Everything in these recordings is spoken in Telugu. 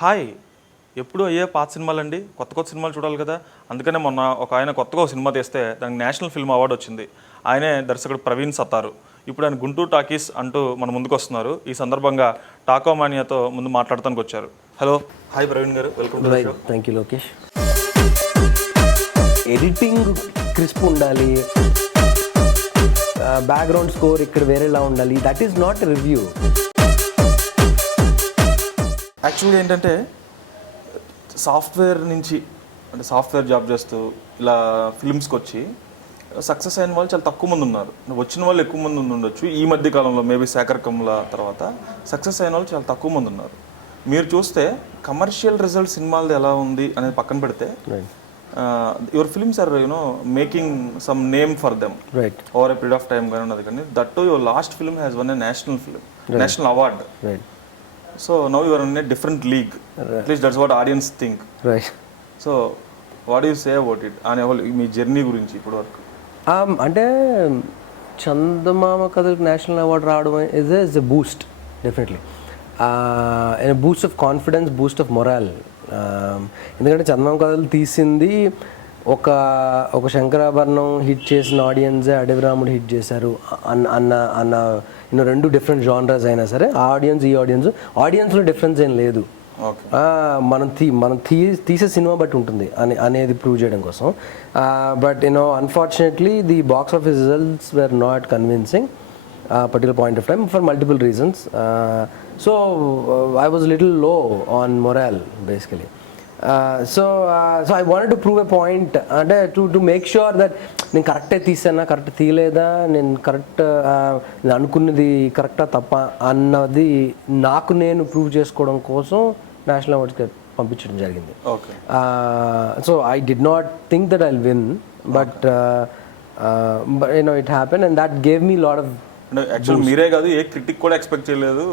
హాయ్ ఎప్పుడు అయ్యే పాత సినిమాలండి, కొత్త కొత్త సినిమాలు చూడాలి కదా. అందుకనే మొన్న ఆయన కొత్తగా ఒక సినిమా తీస్తే దానికి నేషనల్ ఫిల్మ్ అవార్డు వచ్చింది. ఆయనే దర్శకుడు ప్రవీణ్ సత్తారు. ఇప్పుడు ఆయన గుంటూరు టాకీస్ అంటూ మన ముందుకు వస్తున్నారు. ఈ సందర్భంగా టాకోమానియాతో ముందు మాట్లాడటానికి వచ్చారు. హలో, హాయ్ ప్రవీణ్ గారు, welcome to the show. Thank you Lokesh. Editing crisp ఉండాలి, బ్యాక్గ్రౌండ్ స్కోర్ ఇక్కడ వేరేలా ఉండాలి, దట్ ఈస్ నాట్ రివ్యూ. యాక్చువల్గా ఏంటంటే సాఫ్ట్వేర్ నుంచి అంటే సాఫ్ట్వేర్ జాబ్ చేస్తూ ఇలా ఫిల్మ్స్కి వచ్చి సక్సెస్ అయిన వాళ్ళు చాలా తక్కువ మంది ఉన్నారు. వచ్చిన వాళ్ళు ఎక్కువ మంది ఉండొచ్చు. ఈ మధ్య కాలంలో మేబీ శేఖర్ కమ్ల తర్వాత సక్సెస్ అయిన వాళ్ళు చాలా తక్కువ మంది ఉన్నారు. మీరు చూస్తే కమర్షియల్ రిజల్ట్ సినిమాలది ఎలా ఉంది అనేది పక్కన పెడితే your films are making some name for them over a period of time కానీ ఉన్నది. కానీ that too your last film has won a national film, national award. So now you are in a different league. At least that's what audience think. Right. So what do you say about it? అనే మీ జర్నీ గురించి ఇప్పటి వరకు. అంటే చందమామ కథలకు నేషనల్ అవార్డు రావడం is a Boost, definitely. Boost of confidence, Boost of మొరాల్. ఎందుకంటే చందమామ కథలు తీసింది ఒక శంకరాభరణం హిట్ చేసిన ఆడియన్సే అడవిరాముడు హిట్ చేశారు అన్న రెండు డిఫరెంట్ జానర్స్ అయినా సరే ఈ ఆడియన్స్లో డిఫరెన్స్ ఏం లేదు. మనం తీసే సినిమా బట్టి ఉంటుంది అనేది ప్రూవ్ చేయడం కోసం. But unfortunately the box office results were not convincing particular point of time for multiple reasons. So I was little low on morale basically. So I wanted to prove a point, అంటే టు మేక్ ష్యూర్ దట్ నేను కరెక్టే తీసానా, కరెక్ట్ తీయలేదా, నేను కరెక్ట్ నేను అనుకున్నది కరెక్టా తప్ప అన్నది నాకు నేను ప్రూవ్ చేసుకోవడం కోసం నేషనల్ అవార్డ్స్కి పంపించడం జరిగింది. So I did not think that I will win, but it happen and that gave me lot of. అంటే యాక్చువల్లీ మీరే కాదు, ఏ క్రిటిక్ కూడా ఎక్స్పెక్ట్ చేయలేదు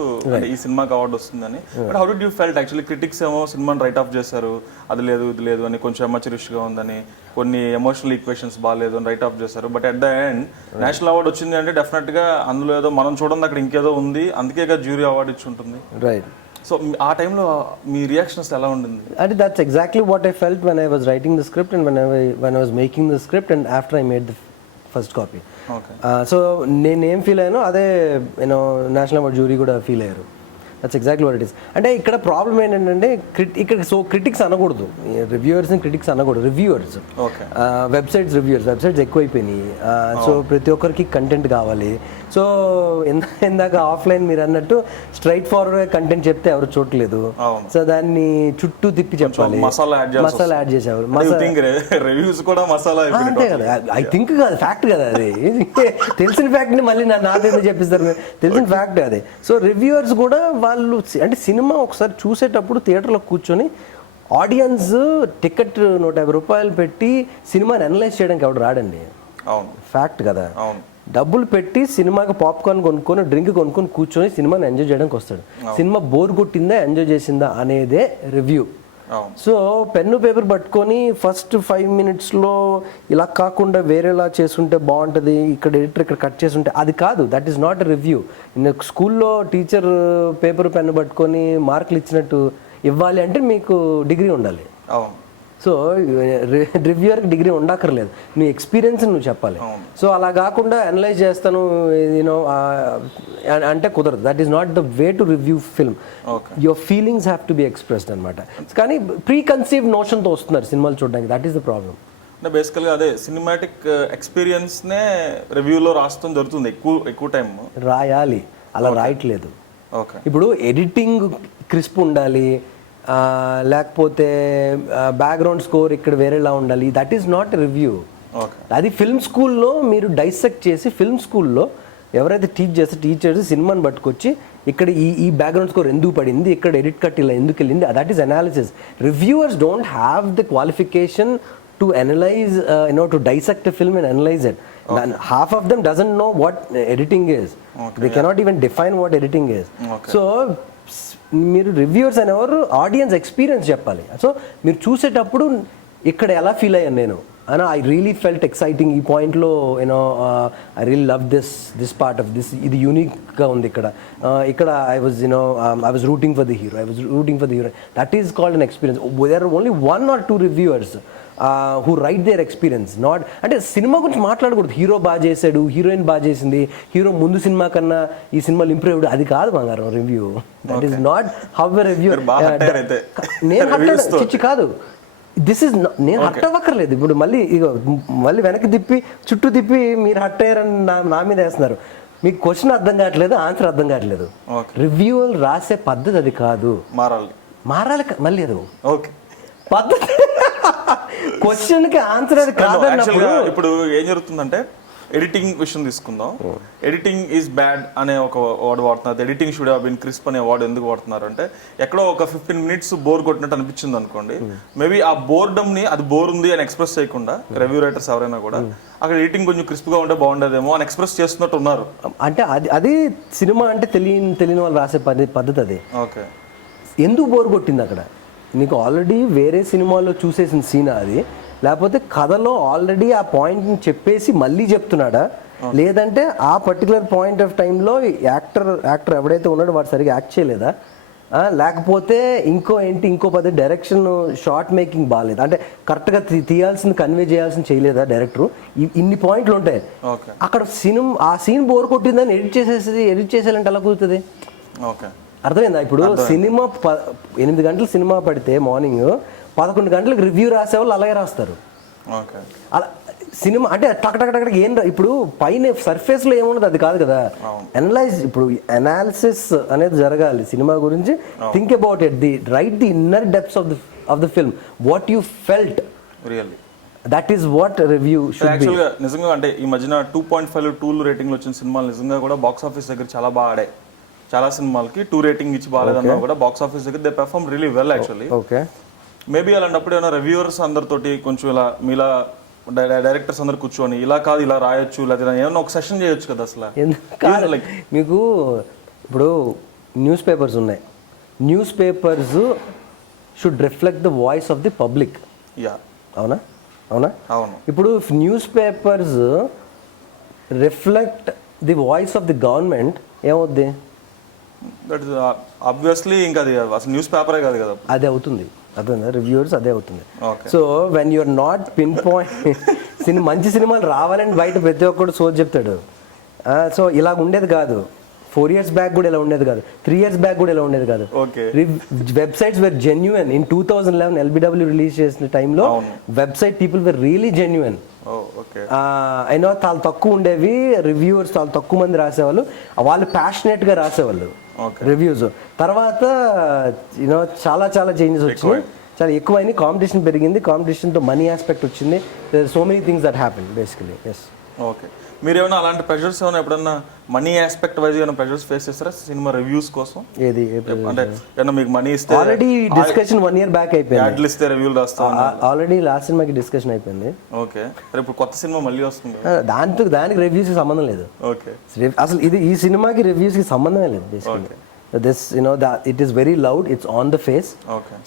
ఈ సినిమాకి అవార్డు వస్తుందని. But how did you felt? Actually critics ఏమో సినిమాని రైట్ ఆఫ్ చేశారు, అది లేదు ఇది లేదు అని, కొంచెం అమచరిష్గా ఉందని, కొన్ని ఎమోషనల్ ఈక్వేషన్స్ బాగాలేదు అని రైట్ ఆఫ్ చేశారు. But at the end national award వచ్చింది అంటే డెఫినెట్గా అందులో ఏదో మనం చూడండి అక్కడ ఇంకేదో ఉంది, అందుకే జ్యూరీ అవార్డు ఇచ్చి ఉంటుంది. రైట్. సో ఆ టైంలో మీ రియాక్షన్స్ ఎలా ఉండింది? అంటే that's exactly what I felt when I was writing the script and when I was making the script and after I made the first copy. So నేనేం ఫీల్ అయ్యానో అదే నేషనల్ అవార్డ్ జ్యూరీ కూడా ఫీల్ అయ్యారు. That's exactly what it is. అంటే ఇక్కడ ప్రాబ్లం ఏంటంటే ఇక్కడ క్రిటిక్స్ అనకూడదు, రివ్యూవర్స్ని క్రిటిక్స్ అనకూడదు, రివ్యూవర్స్. వెబ్సైట్స్ ఎక్కువైపోయినాయి. సో ప్రతి ఒక్కరికి కంటెంట్ కావాలి. సో ఇందాక ఆఫ్లైన్ మీరు అన్నట్టు స్ట్రైట్ ఫార్వర్డ్ కంటెంట్ చెప్తే ఎవరు చూడలేదు. సో దాన్ని చుట్టూ తిప్పి చెప్పాలి, మసాలా యాడ్ చేసేవారు. అంతే కదా, ఐ థింక్ కాదు, ఫ్యాక్ట్ కదా అది. తెలిసిన ఫ్యాక్ట్ని మళ్ళీ నాతో చెప్పిస్తారు, తెలిసిన ఫ్యాక్ట్ అదే. సో రివ్యూవర్స్ కూడా వాళ్ళు అంటే సినిమా ఒకసారి చూసేటప్పుడు థియేటర్లో కూర్చొని ఆడియన్స్ టికెట్ 150 రూపాయలు పెట్టి సినిమాని అనలైజ్ చేయడానికి ఎవడు రాడండి. ఫ్యాక్ట్ కదా. డబ్బులు పెట్టి సినిమాకి పాప్కార్న్ కొనుక్కొని డ్రింక్ కొనుక్కొని కూర్చొని సినిమాని ఎంజాయ్ చేయడానికి వస్తాడు. సినిమా బోర్ కొట్టిందా ఎంజాయ్ చేసిందా అనేదే రివ్యూ. సో పెన్ను పేపర్ పట్టుకొని ఫస్ట్ 5 minutesలో ఇలా కాకుండా వేరేలా చేసుంటే బాగుంటుంది, ఇక్కడ ఎడిటర్ ఇక్కడ కట్ చేసుంటే, అది కాదు. That is not a review. స్కూల్లో టీచర్ పేపర్ పెన్ను పట్టుకొని మార్కులు ఇచ్చినట్టు ఇవ్వాలి అంటే మీకు డిగ్రీ ఉండాలి. సో రివ్యూయర్కి డిగ్రీ ఉండక్కర్లేదు, నీ ఎక్స్పీరియన్స్ నువ్వు చెప్పాలి. సో అలా కాకుండా అనలైజ్ చేస్తాను అంటే కుదరదు. That is not the way to review film. Your feelings have to be expressed అనమాట. కానీ ప్రీ కన్సీవ్డ్ నోషన్తో వస్తున్నారు సినిమాలు చూడడానికి. That is the problem. అంటే బేసికల్గా అదే సినిమాటిక్ ఎక్స్పీరియన్స్నే రివ్యూలో రాస్తాం జరుగుతుంది ఎక్కువ టైం. రాయాలి, అలా రాయట్లేదు. ఇప్పుడు ఎడిటింగ్ క్రిస్ప్ ఉండాలి, లేకపోతే బ్యాక్గ్రౌండ్ స్కోర్ ఇక్కడ వేరేలా ఉండాలి, దట్ ఈస్ నాట్ రివ్యూ. అది ఫిల్మ్ స్కూల్లో మీరు డైసెక్ట్ చేసి, ఫిల్మ్ స్కూల్లో ఎవరైతే టీచ్ చేస్తే టీచర్స్ సినిమాని పట్టుకొచ్చి ఇక్కడ ఈ బ్యాక్గ్రౌండ్ స్కోర్ ఎందుకు పడింది, ఇక్కడ ఎడిట్ కట్ ఇలా ఎందుకు వెళ్ళింది, that is analysis. Reviewers don't have the qualification to analyze, to dissect a film and analyze it. Half of them doesn't know what editing is. They cannot even define what editing is. So మీరు రివ్యూవర్స్ అనేవారు ఆడియన్స్ ఎక్స్పీరియన్స్ చెప్పాలి. సో మీరు చూసేటప్పుడు ఇక్కడ ఎలా ఫీల్ అయ్యాను నేను, and I really felt exciting ఈ పాయింట్లో you know I real love this part of this, ఇది యూనిక్గా ఉంది ఇక్కడ. ఇక్కడ I was rooting for the hero, that is called an experience. There are only 1 or 2 reviewers who write their experience. Not అంటే సినిమా గురించి మాట్లాడకూడదు, హీరో బాగా చేశాడు, హీరోయిన్ బాగా చేసింది, హీరో ముందు సినిమా కన్నా ఈ సినిమాలు ఇంప్రూవ్, అది కాదు బంగారం review. That is not how a review. నేను చిచ్చి కాదు, దిస్ ఇస్ నేను హట్ అవ్వక్కర్లేదు. ఇప్పుడు మళ్ళీ వెనక్కి చుట్టూ తిప్పి మీరు హట్ అయ్యారని నా మీద వేస్తున్నారు. మీకు క్వశ్చన్ అర్థం కావట్లేదు, ఆన్సర్ అర్థం కావట్లేదు. రివ్యూలు రాసే పద్ధతి అది కాదు, మారాలి మళ్ళీ అది పద్ధతి. క్వశ్చన్ కి ఆన్సర్ అది కాదన్నప్పుడు ఇప్పుడు ఏం జరుగుతుందంటే, ఎడిటింగ్ విషయం తీసుకుందాం. ఎడిటింగ్ ఈజ్ బ్యాడ్ అనే ఒక వర్డ్ వాడుతున్నారు. Editing should have been crisp అనే వర్డ్ ఎందుకు వాడుతున్నారు అంటే, ఎక్కడో ఒక 15 minutes బోర్ కొట్టినట్టు అనిపించింది అనుకోండి, మేబీ ఆ బోర్డమ్ ని అది బోర్ ఉంది అని ఎక్స్ప్రెస్ చేయకుండా రివ్యూ రైటర్స్ ఎవరైనా కూడా అక్కడ ఎడిటింగ్ కొంచెం క్రిస్ప్ గా ఉంటే బాగుండేదేమో అని ఎక్స్ప్రెస్ చేస్తున్నట్టు ఉన్నారు. అంటే అది సినిమా అంటే తెలియని వాళ్ళు రాసే పద్ధతి అది. ఓకే, ఎందుకు బోర్ కొట్టింది అక్కడ? నీకు ఆల్రెడీ వేరే సినిమాలో చూసేసిన సీన్ అది, లేకపోతే కథలో ఆల్రెడీ ఆ పాయింట్ని చెప్పేసి మళ్ళీ చెప్తున్నాడా, లేదంటే ఆ పర్టికులర్ పాయింట్ ఆఫ్ టైంలో యాక్టర్ ఎవడైతే ఉన్నాడో వాడు సరిగా యాక్ట్ చేయలేదా, లేకపోతే ఇంకో పద్ధతి డైరెక్షన్ షార్ట్ మేకింగ్ బాగాలేదు, అంటే కరెక్ట్గా తీయాల్సింది కన్వే చేయాల్సింది చేయలేదా డైరెక్టర్. ఇన్ని పాయింట్లు ఉంటాయి అక్కడ. ఆ సీన్ బోర్ కొట్టిందని ఎడిట్ చేసేయాలంటే ఎలా కుదురుతుంది? అర్థమైందా? ఇప్పుడు సినిమా 8 గంటలు సినిమా పడితే మార్నింగ్ 11 గంటలకు రివ్యూ రాసే వాళ్ళు అలాగే రాస్తారు. అలా సినిమా అంటే టక్ ఏం ఇప్పుడు పైన సర్ఫేస్లో ఏమున్నది అది కాదు కదా. ఇప్పుడు అనాలిసిస్ అనేది జరగాలి సినిమా గురించి. Think about it, right the inner depths of the film, what you felt really, that is what review should be. నిజంగా అంటే ఈ మధ్యన 2.5 2 రేటింగ్లు వచ్చిన సినిమాలు నిజంగా కూడా బాక్స్ ఆఫీస్ దగ్గర చాలా బాగా ఆడాయి. చాలా సినిమాలకి 2 రేటింగ్ ఇచ్చి బాగాలేదన్నా కూడా బాక్స్ ఆఫీస్ దగ్గర they perform really well actually. Okay, maybe అలాంటప్పుడు ఏమైనా రివ్యూవర్స్ అందరితోటి కొంచెం ఇలా మీలా డైరెక్టర్స్ అందరు కూర్చొని ఇలా కాదు ఇలా రాయొచ్చు, లేదా ఏమన్నా ఒక సెషన్ చేయొచ్చు కదా అసలు. మీకు ఇప్పుడు న్యూస్ పేపర్స్ ఉన్నాయి, news papers should reflect the voice of the public. అవునా? ఇప్పుడు news papers reflect the voice of the government, ఏమవుద్ది? దట్ ఇస్ ఆబ్వియస్లీ ఇంకా అది అసలు న్యూస్ పేపరే కాదు కదా, అదే అవుతుంది. అర్థమైందా? రివ్యూవర్స్ అదే అవుతుంది. So when you're not pinpoint, మంచి సినిమాలు రావాలని బయట ప్రతి ఒక్కడు సోది చెప్తాడు. సో ఇలా ఉండేది కాదు. 4 years బ్యాక్ కూడా ఇలా ఉండేది కాదు, 3 years బ్యాక్ కూడా ఇలా ఉండేది కాదు. Websites were genuine. In 2011 LBW release చేసిన టైంలో website people were really genuine. అయినా చాలా తక్కువ ఉండేవి రివ్యూవర్స్, చాలా తక్కువ మంది రాసేవాళ్ళు, వాళ్ళు ప్యాషనేట్గా రాసేవాళ్ళు రివ్యూస్. తర్వాత చాలా చేంజెస్ వచ్చినాయి, చాలా ఎక్కువైంది, కాంపిటీషన్ పెరిగింది, కాంపిటీషన్తో మనీ ఆస్పెక్ట్ వచ్చింది. So many things that happen basically. Yes. Okay, మీరు ఏమైనా అలాంటి ప్రెషర్స్ ఏమైనా ఎప్పుడన్నా మనీ ఆస్పెక్ట్ వైజ్ ఏమైనా ప్రెషర్స్ ఫేస్ చేస్తారా సినిమా రివ్యూస్ కోసం? ఏది అంటే ఏమైనా మీకు మనీ ఇస్తే? ఆల్రెడీ డిస్కషన్ 1 year బ్యాక్ అయిపోయింది. యాడ్లు ఇస్తే రివ్యూలు రాస్తాం ఆల్రెడీ లాస్ట్ సినిమాకి డిస్కషన్ అయిపోయింది. ఓకే, ఇప్పుడు కొత్త సినిమా మళ్ళీ వస్తుంది, దానికి రివ్యూస్ కి సంబంధం లేదు. ఓకే, అసలు ఈ సినిమాకి రివ్యూస్ కి సంబంధమే లేదు basically. This it is very loud, it's on the face.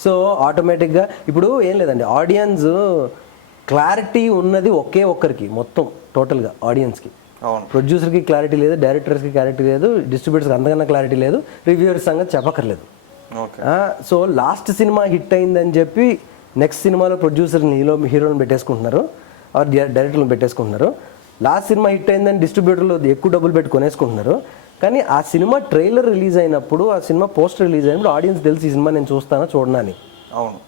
So ఆటోమేటిక్గా ఇప్పుడు ఏం లేదండి, ఆడియన్స్ క్లారిటీ ఉన్నది ఒకే ఒక్కరికి మొత్తం టోటల్గా ఆడియన్స్కి. ప్రొడ్యూసర్కి క్లారిటీ లేదు, డైరెక్టర్స్కి క్లారిటీ లేదు, డిస్ట్రిబ్యూటర్స్కి అంతకన్నా క్లారిటీ లేదు, రివ్యూవర్స్ సంగతి చెప్పక్కర్లేదు. సో లాస్ట్ సినిమా హిట్ అయిందని చెప్పి నెక్స్ట్ సినిమాలో ప్రొడ్యూసర్ని హీరోని పెట్టేసుకుంటున్నారు, ఆర్ డైరెక్టర్లను పెట్టేసుకుంటున్నారు. లాస్ట్ సినిమా హిట్ అయిందని డిస్ట్రిబ్యూటర్లు ఎక్కువ డబ్బులు పెట్టి కొనేసుకుంటున్నారు. కానీ ఆ సినిమా ట్రైలర్ రిలీజ్ అయినప్పుడు, ఆ సినిమా పోస్టర్ రిలీజ్ అయినప్పుడు ఆడియన్స్ తెలుసు ఈ సినిమా నేను చూస్తానా చూడనా అని. అవును,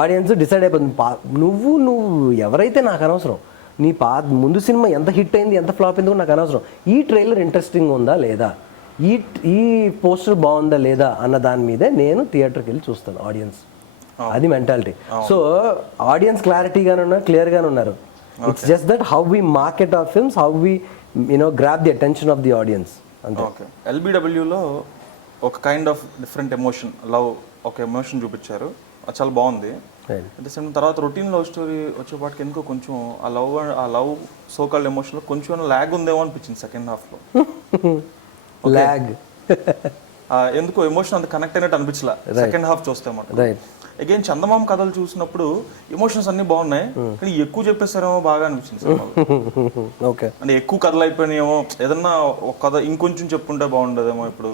ఆడియన్స్ డిసైడ్ అయిపోతుంది. నువ్వు ఎవరైతే నాకు అనవసరం, నీ ముందు సినిమా ఎంత హిట్ అయింది ఎంత ఫ్లాప్ అయింది నాకు అనవసరం, ఈ ట్రైలర్ ఇంట్రెస్టింగ్ ఉందా లేదా, ఈ పోస్టర్ బాగుందా లేదా అన్న దాని మీదే నేను థియేటర్కి వెళ్ళి చూస్తాను. ఆడియన్స్ అది మెంటాలిటీ. సో ఆడియన్స్ క్లారిటీగానే ఉన్నారు, క్లియర్గానే ఉన్నారు. It's just that how we market our films, how we grab the attention of the audience. Okay, LBWలో ఒక kind of different emotion, love, ఒక ఎమోషన్ చూపించారు, అది చాలా బాగుంది. అట్ ద సేమ్ తర్వాత రొటీన్ లవ్ స్టోరీ వచ్చేపాటికి ఎందుకో కొంచెం ఆ లవ్ సోకాల్డ్ ఎమోషన్లో కొంచెం ల్యాగ్ ఉందేమో అనిపించింది సెకండ్ హాఫ్లో. ల్యాగ్ ఎందుకో ఎమోషన్ అంత కనెక్ట్ అయినట్టు అనిపించలే సెకండ్ హాఫ్ చూస్తే మాట. అగైన్ చందమామ కథలు చూసినప్పుడు ఎమోషన్స్ అన్ని బాగున్నాయి, కానీ ఎక్కువ చెప్పేస్తారేమో బాగా అనిపించింది సినిమాలో. ఓకే, అంటే ఎక్కువ కథలు అయిపోయినాయేమో, ఏదన్నా ఒక కథ ఇంకొంచెం చెప్పుంటే బాగుండదేమో. ఇప్పుడు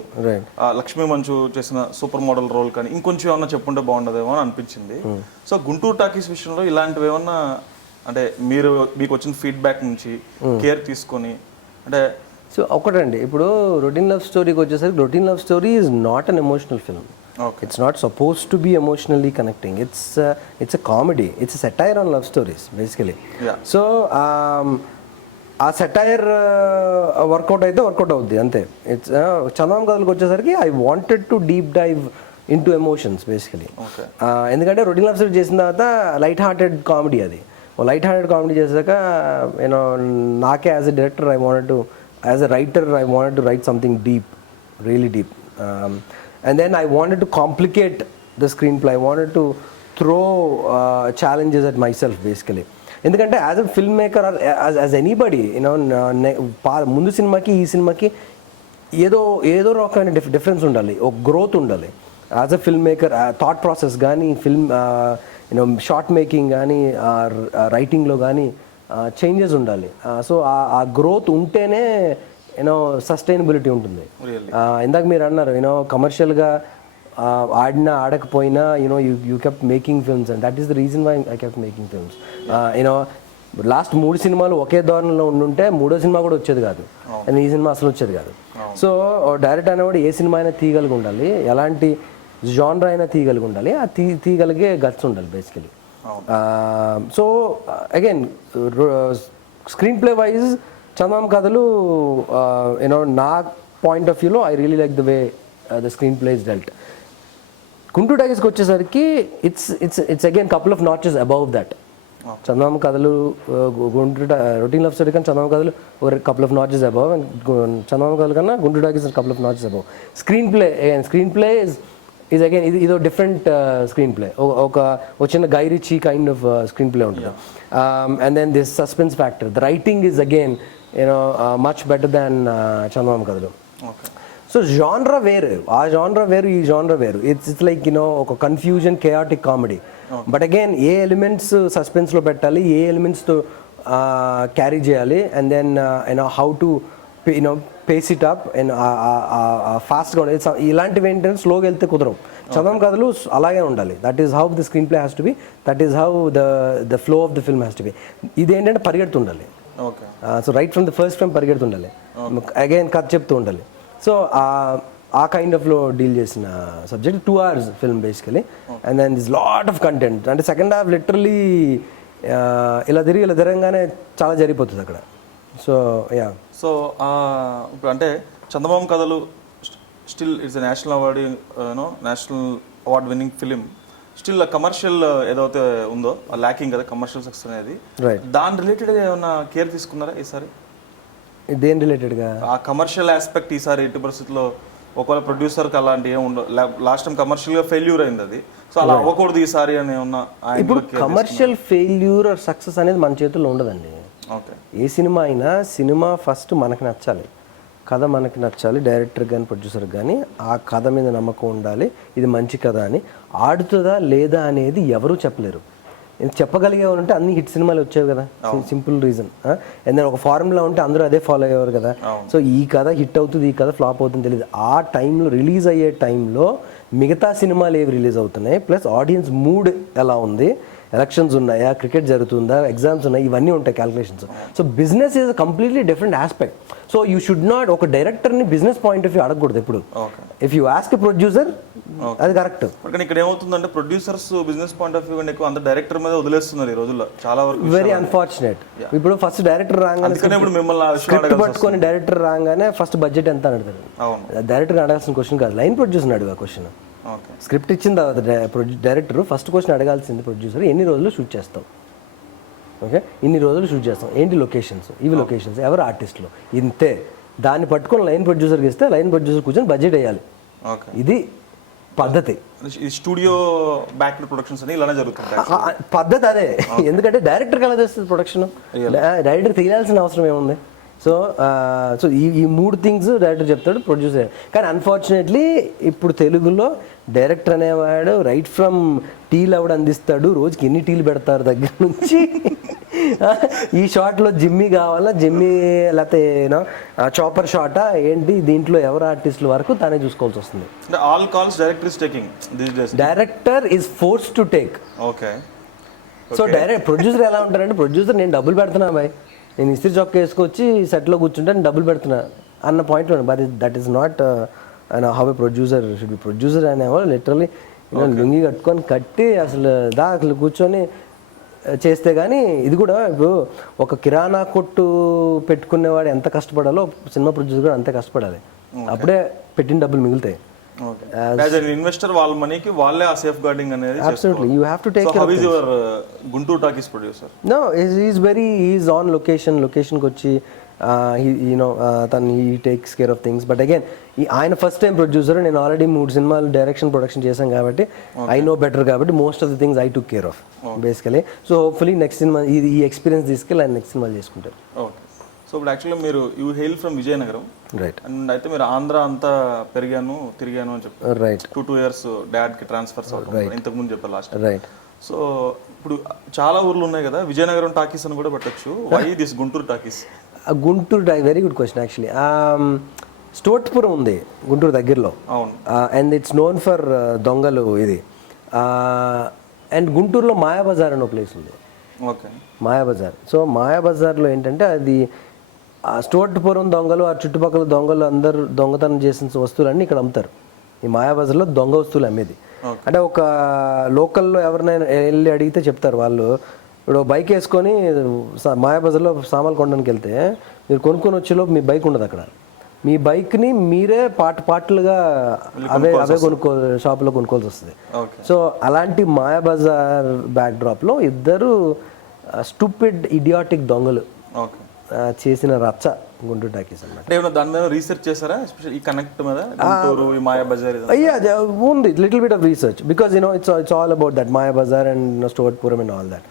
లక్ష్మీ మంచు చేసిన సూపర్ మోడల్ రోల్ కానీ ఇంకొంచెం ఏమన్నా చెప్పుంటే బాగుండదేమో అని అనిపించింది. సో గుంటూరు టాకీస్ విషయంలో ఇలాంటివి ఏమన్నా అంటే మీకు వచ్చిన ఫీడ్బ్యాక్ నుంచి కేర్ తీసుకొని అంటే సో ఒకటండి, ఇప్పుడు రొటీన్ లవ్ స్టోరీకి వచ్చేసరికి routine love story is not an emotional film. It's not supposed to be emotionally connecting. It's a comedy. It's a satire on love stories, basically. Yeah. So ఆ సెటైర్ వర్కౌట్ అయితే వర్కౌట్ అవుద్ది అంతే. ఇట్స్ చందమామ కథలకు వచ్చేసరికి I wanted to deep dive into emotions basically. ఎందుకంటే రొటీన్ లవ్ స్టోరీ చేసిన తర్వాత లైట్ హార్టెడ్ కామెడీ, అది లైట్ హార్టెడ్ కామెడీ చేసాక యూనో నాకే as a director as a writer I wanted to write something deep, really deep. And then I wanted to complicate the screenplay. I wanted to throw challenges at myself, basically. ఎందుకంటే as a film maker or as anybody you know ముందు సినిమాకి ఈ సినిమాకి ఏదో రకమైన డిఫరెన్స్ ఉండాలి, ఒక గ్రోత్ ఉండాలి. As a film maker thought process కానీ, ఫిల్మ్ యూనో షార్ట్ మేకింగ్ కానీ, రైటింగ్లో కానీ చేంజెస్ ఉండాలి. సో ఆ గ్రోత్ ఉంటేనే యూనో సస్టైనబిలిటీ ఉంటుంది. ఇందాక మీరు అన్నారు యూనో కమర్షియల్గా ఆడినా ఆడకపోయినా you know you kept making films, and that is the reason why I kept making films. You know last 3 సినిమాలు ఒకే ధోరణిలో ఉండుంటే 3వ సినిమా కూడా వచ్చేది కాదు, అండ్ ఈ సినిమా అసలు వచ్చేది కాదు. సో డైరెక్ట్ అనేవాడు ఏ సినిమా అయినా తీయగలిగి ఉండాలి, ఎలాంటి జానర్ అయినా తీయగలిగి ఉండాలి, ఆ తీయగలిగే గట్స్ ఉండాలి basically. So again screenplay wise Chandamama Kathalu you know నా పాయింట్ ఆఫ్ వ్యూలో I really like the way the screenplay is dealt. Guntur టాకీస్కి వచ్చేసరికి it's again couple of notches above that. Chandamama Kathalu Guntur routine love story కానీ చందమామ కథలు ఒక couple of notches above, and Chandamama Kathalu కన్నా Guntur Talkies couple of notches above. Screenplay is again ఇదో డిఫరెంట్ స్క్రీన్ ప్లే, ఒక చిన్న Guy Ritchie kind of screenplay ఉంటుంది. And then this suspense factor, the writing is again you know much better than Chandamama Kathalu. So జానరా వేరు, ఆ జానరా వేరు, ఈ జానరా వేరు. ఇట్స్ లైక్ యూనో ఒక confusion chaotic comedy. But again ఏ ఎలిమెంట్స్ సస్పెన్స్లో పెట్టాలి, ఏ ఎలిమెంట్స్తో క్యారీ చేయాలి, and then you know how to you know pace it up and ఫాస్ట్గా ఉండాలి. ఇలాంటివి ఏంటంటే స్లోగా వెళ్తే కుదరవు. చందమామ కథలు అలాగే ఉండాలి. That is how the screenplay has to be, that is how the flow of the film has to be. ఇదేంటంటే పరిగెడుతుండాలి. So right from the first frame పరిగెడుతుండాలి, అగైన్ కథ చెప్తూ ఉండాలి. సో ఆ కైండ్ ఆఫ్లో డీల్ చేసిన subject 2 hours film basically. And then this lot of content, అంటే సెకండ్ హాఫ్ లిటరలీ ఇలా తిరగంగానే చాలా జరిగిపోతుంది అక్కడ. సో యా, సో ఇప్పుడు అంటే చందమామ కథలు still it's national award national award winning film. Still commercial ఏదైతే ఉందో ల్యాకింగ్ కదా కమర్షియల్ సక్సెస్ అనేది, దాని రిలేటెడ్గా ఏమైనా కేర్ తీసుకున్నారా ఈసారి? దేని రిలేటెడ్గా? ఆ కమర్షియల్ ఆస్పెక్ట్ ఈసారి ఎట్టి పరిస్థితుల్లో ఒకవేళ ప్రొడ్యూసర్కి అలాంటి ఏమి ఉండదు, లాస్ట్ టైం కమర్షియల్గా ఫెయిల్యూర్ అయింది అది, సో అలా అవ్వకూడదు ఈసారి అని ఏమన్నా? ఇప్పుడు కమర్షియల్ ఫెయిల్యూర్ ఆర్ సక్సెస్ అనేది మన చేతుల్లో ఉండదండి. ఏ సినిమా అయినా సినిమా ఫస్ట్ మనకు నచ్చాలి, కథ మనకి నచ్చాలి, డైరెక్టర్ కానీ ప్రొడ్యూసర్ కానీ ఆ కథ మీద నమ్మకం ఉండాలి, ఇది మంచి కథ అని. ఆడుతుందా లేదా అనేది ఎవరూ చెప్పలేరు. చెప్పగలిగే ఉంటే అన్ని హిట్ సినిమాలు వచ్చేవి కదా, సింపుల్ రీజన్. ఎందుకంటే ఒక ఫార్ములా ఉంటే అందరూ అదే ఫాలో అయ్యేవారు కదా. సో ఈ కథ హిట్ అవుతుంది, ఈ కథ ఫ్లాప్ అవుతుంది తెలియదు. ఆ టైంలో రిలీజ్ అయ్యే టైంలో మిగతా సినిమాలు ఏవి రిలీజ్ అవుతున్నాయి, ప్లస్ ఆడియన్స్ మూడ్ ఎలా ఉంది, ఎలక్షన్స్ ఉన్నాయా, క్రికెట్ జరుగుతుందా, ఎగ్జామ్స్ ఉన్నాయి, ఇవన్నీ ఉంటాయి calculations. So business is a completely different aspect. So you should not ఒక డైరెక్టర్ని బిజినెస్ పాయింట్ ఆఫ్ వ్యూ అడగకూడదు ఎప్పుడు. If you ask a producer అది కరెక్ట్. ఇక్కడ ఏమవుతుందంటే producers business point of view కంటే ఎక్కువ అంత డైరెక్టర్ మీద వదిలేస్తున్నారు ఈ రోజుల్లో చాలా వరకు. Very unfortunate. ఇప్పుడు ఫస్ట్ డైరెక్టర్ రాగానే స్క్రిప్ట్ పట్టుకొని డైరెక్టర్ రాగానే ఫస్ట్ బడ్జెట్ ఎంత అని అడుగుతారు. డైరెక్టర్ అడగాల్సిన క్వశ్చన్ కాదు, లైన్ ప్రొడ్యూసర్ అడుగు ఆ క్వశ్చన్. స్క్రిప్ట్ ఇచ్చిన తర్వాత డైరెక్టర్ ఫస్ట్ క్వశ్చన్ అడగాల్సింది ప్రొడ్యూసర్, ఎన్ని రోజులు షూట్ చేస్తాం, ఓకే ఇన్ని రోజులు షూట్ చేస్తాం, ఏంటి లొకేషన్స్, ఇవి లొకేషన్స్, ఎవరు ఆర్టిస్టులు, ఇంతే. దాన్ని పట్టుకొని లైన్ ప్రొడ్యూసర్కి ఇస్తే లైన్ ప్రొడ్యూసర్ కూర్చొని బడ్జెట్ వేయాలి. ఇది పద్ధతి. స్టూడియో బ్యాక్ ప్రొడక్షన్స్ అని ఇలానే జరుగుతుంది పద్ధతి అదే. ఎందుకంటే డైరెక్టర్కి ఎలా చేస్తుంది ప్రొడక్షన్, డైరెక్టర్ తీయాల్సిన అవసరం ఏముంది. సో ఈ మూడు థింగ్స్ డైరెక్టర్ చెప్తాడు, ప్రొడ్యూసర్. కానీ అన్ఫార్చునేట్లీ ఇప్పుడు తెలుగులో డైరెక్టర్ అనేవాడు రైట్ ఫ్రమ్ టీలు ఆవిడ అందిస్తాడు, రోజుకి ఎన్ని టీలు పెడతారు దగ్గర నుంచి ఈ షాట్లో జిమ్మీ కావాలా, జిమ్మీ లేకపోతే చాపర్ షాటా ఏంటి, దీంట్లో ఎవరు ఆర్టిస్టుల వరకు తానే చూసుకోవాల్సి వస్తుంది. All calls director is taking this days. Director is force to take. Okay. So direct producer ఎలా ఉంటారంటే, ప్రొడ్యూసర్ నేను డబ్బులు పెడుతున్నా బాయ్, నేను ఇస్త్రీ చొక్క వేసుకొచ్చి సెట్లో కూర్చుంటే నేను డబ్బులు పెడుతున్నా అన్న point. But that is not how A producer should be. Producer అనేవాళ్ళు లిటరలీ లుంగి కట్టి అసలు కూర్చొని చేస్తే కానీ ఇది కూడా. ఇప్పుడు ఒక కిరాణా కొట్టు పెట్టుకునేవాడు ఎంత కష్టపడాలో సినిమా ప్రొడ్యూసర్ కూడా అంతే కష్టపడాలి, అప్పుడే పెట్టిన డబ్బులు మిగులుతాయి. యాజ్ ఎన్ ఇన్వెస్టర్ వాళ్ళ మనీకి వాళ్ళే ఆ సేఫ్ గార్డింగ్ అనేది. Absolutely, you have to take care of of things. So how is your Guntur Talkies producer? No, he's on location కి వచ్చి తను he takes care of things. But again, ఆయన ఫస్ట్ టైం ప్రొడ్యూసర్, నేను ఆల్రెడీ 3 సినిమాలు డైరెక్షన్ ప్రొడక్షన్ చేశాం కాబట్టి ఐ నో బెటర్, కాబట్టి most of the things I took care of basically. So hopefully next cinema ఈ ఎక్స్పీరియన్స్ తీసుకెళ్ళి ఆయన నెక్స్ట్ సినిమాలు చేసుకుంటారు. ఓకే. సో ఇప్పుడు యాక్చువల్గా మీరు you hail from Vizianagaram, right? And అయితే మీరు ఆంధ్ర అంతా తిరిగాను అని చెప్పారు. రైట్. 2 years డాడ్కి ట్రాన్స్ఫర్స్ అవుతాం, ఇంతకుముందు చెప్పారు లాస్ట్. రైట్. సో ఇప్పుడు చాలా ఊర్లు ఉన్నాయి కదా, విజయనగరం టాకీస్ అని కూడా పెట్టచ్చు. Why this Guntur talkies? Guntur very good question actually. Stuartpuram ఉంది గుంటూరు దగ్గరలో. అవును. అండ్ ఇట్స్ నోన్ ఫర్ దొంగలు ఇది. అండ్ గుంటూరులో మాయాబజార్ అనే ప్లేస్ ఉంది. ఓకే. మాయాబజార్. సో మాయాబజార్లో ఏంటంటే అది స్టోట్పురం దొంగలు, ఆ చుట్టుపక్కల దొంగలు అందరూ దొంగతనం చేసిన వస్తువులన్నీ ఇక్కడ అమ్ముతారు. ఈ మాయాబజార్లో దొంగ వస్తువులు అమ్మేది. అంటే ఒక లోకల్లో ఎవరినైనా వెళ్ళి అడిగితే చెప్తారు వాళ్ళు. ఇప్పుడు బైక్ వేసుకొని మాయాబజార్లో సామాన్లు కొనడానికి వెళ్తే మీరు కొనుక్కొని వచ్చేలోపు మీ బైక్ ఉండదు అక్కడ. మీ బైక్ని మీరే పార్ట్లుగా అవే షాప్లో కొనుక్కోవాల్సి వస్తుంది. సో అలాంటి మాయాబజార్ బ్యాక్ డ్రాప్లో ఇద్దరు స్టూపిడ్ ఇడియాటిక్ దొంగలు చేసిన రచ్చ గుంటూరు టాకీస్ అన్నమాట. దాని మీద రీసెర్చ్ చేశారా, ఈ కనెక్ట్ మీద గుంటూరు ఈ మాయాబజార్? అయ్యా ఉంది little bit of research, because it's all about that Mayabazar and Stuartpuram and all that.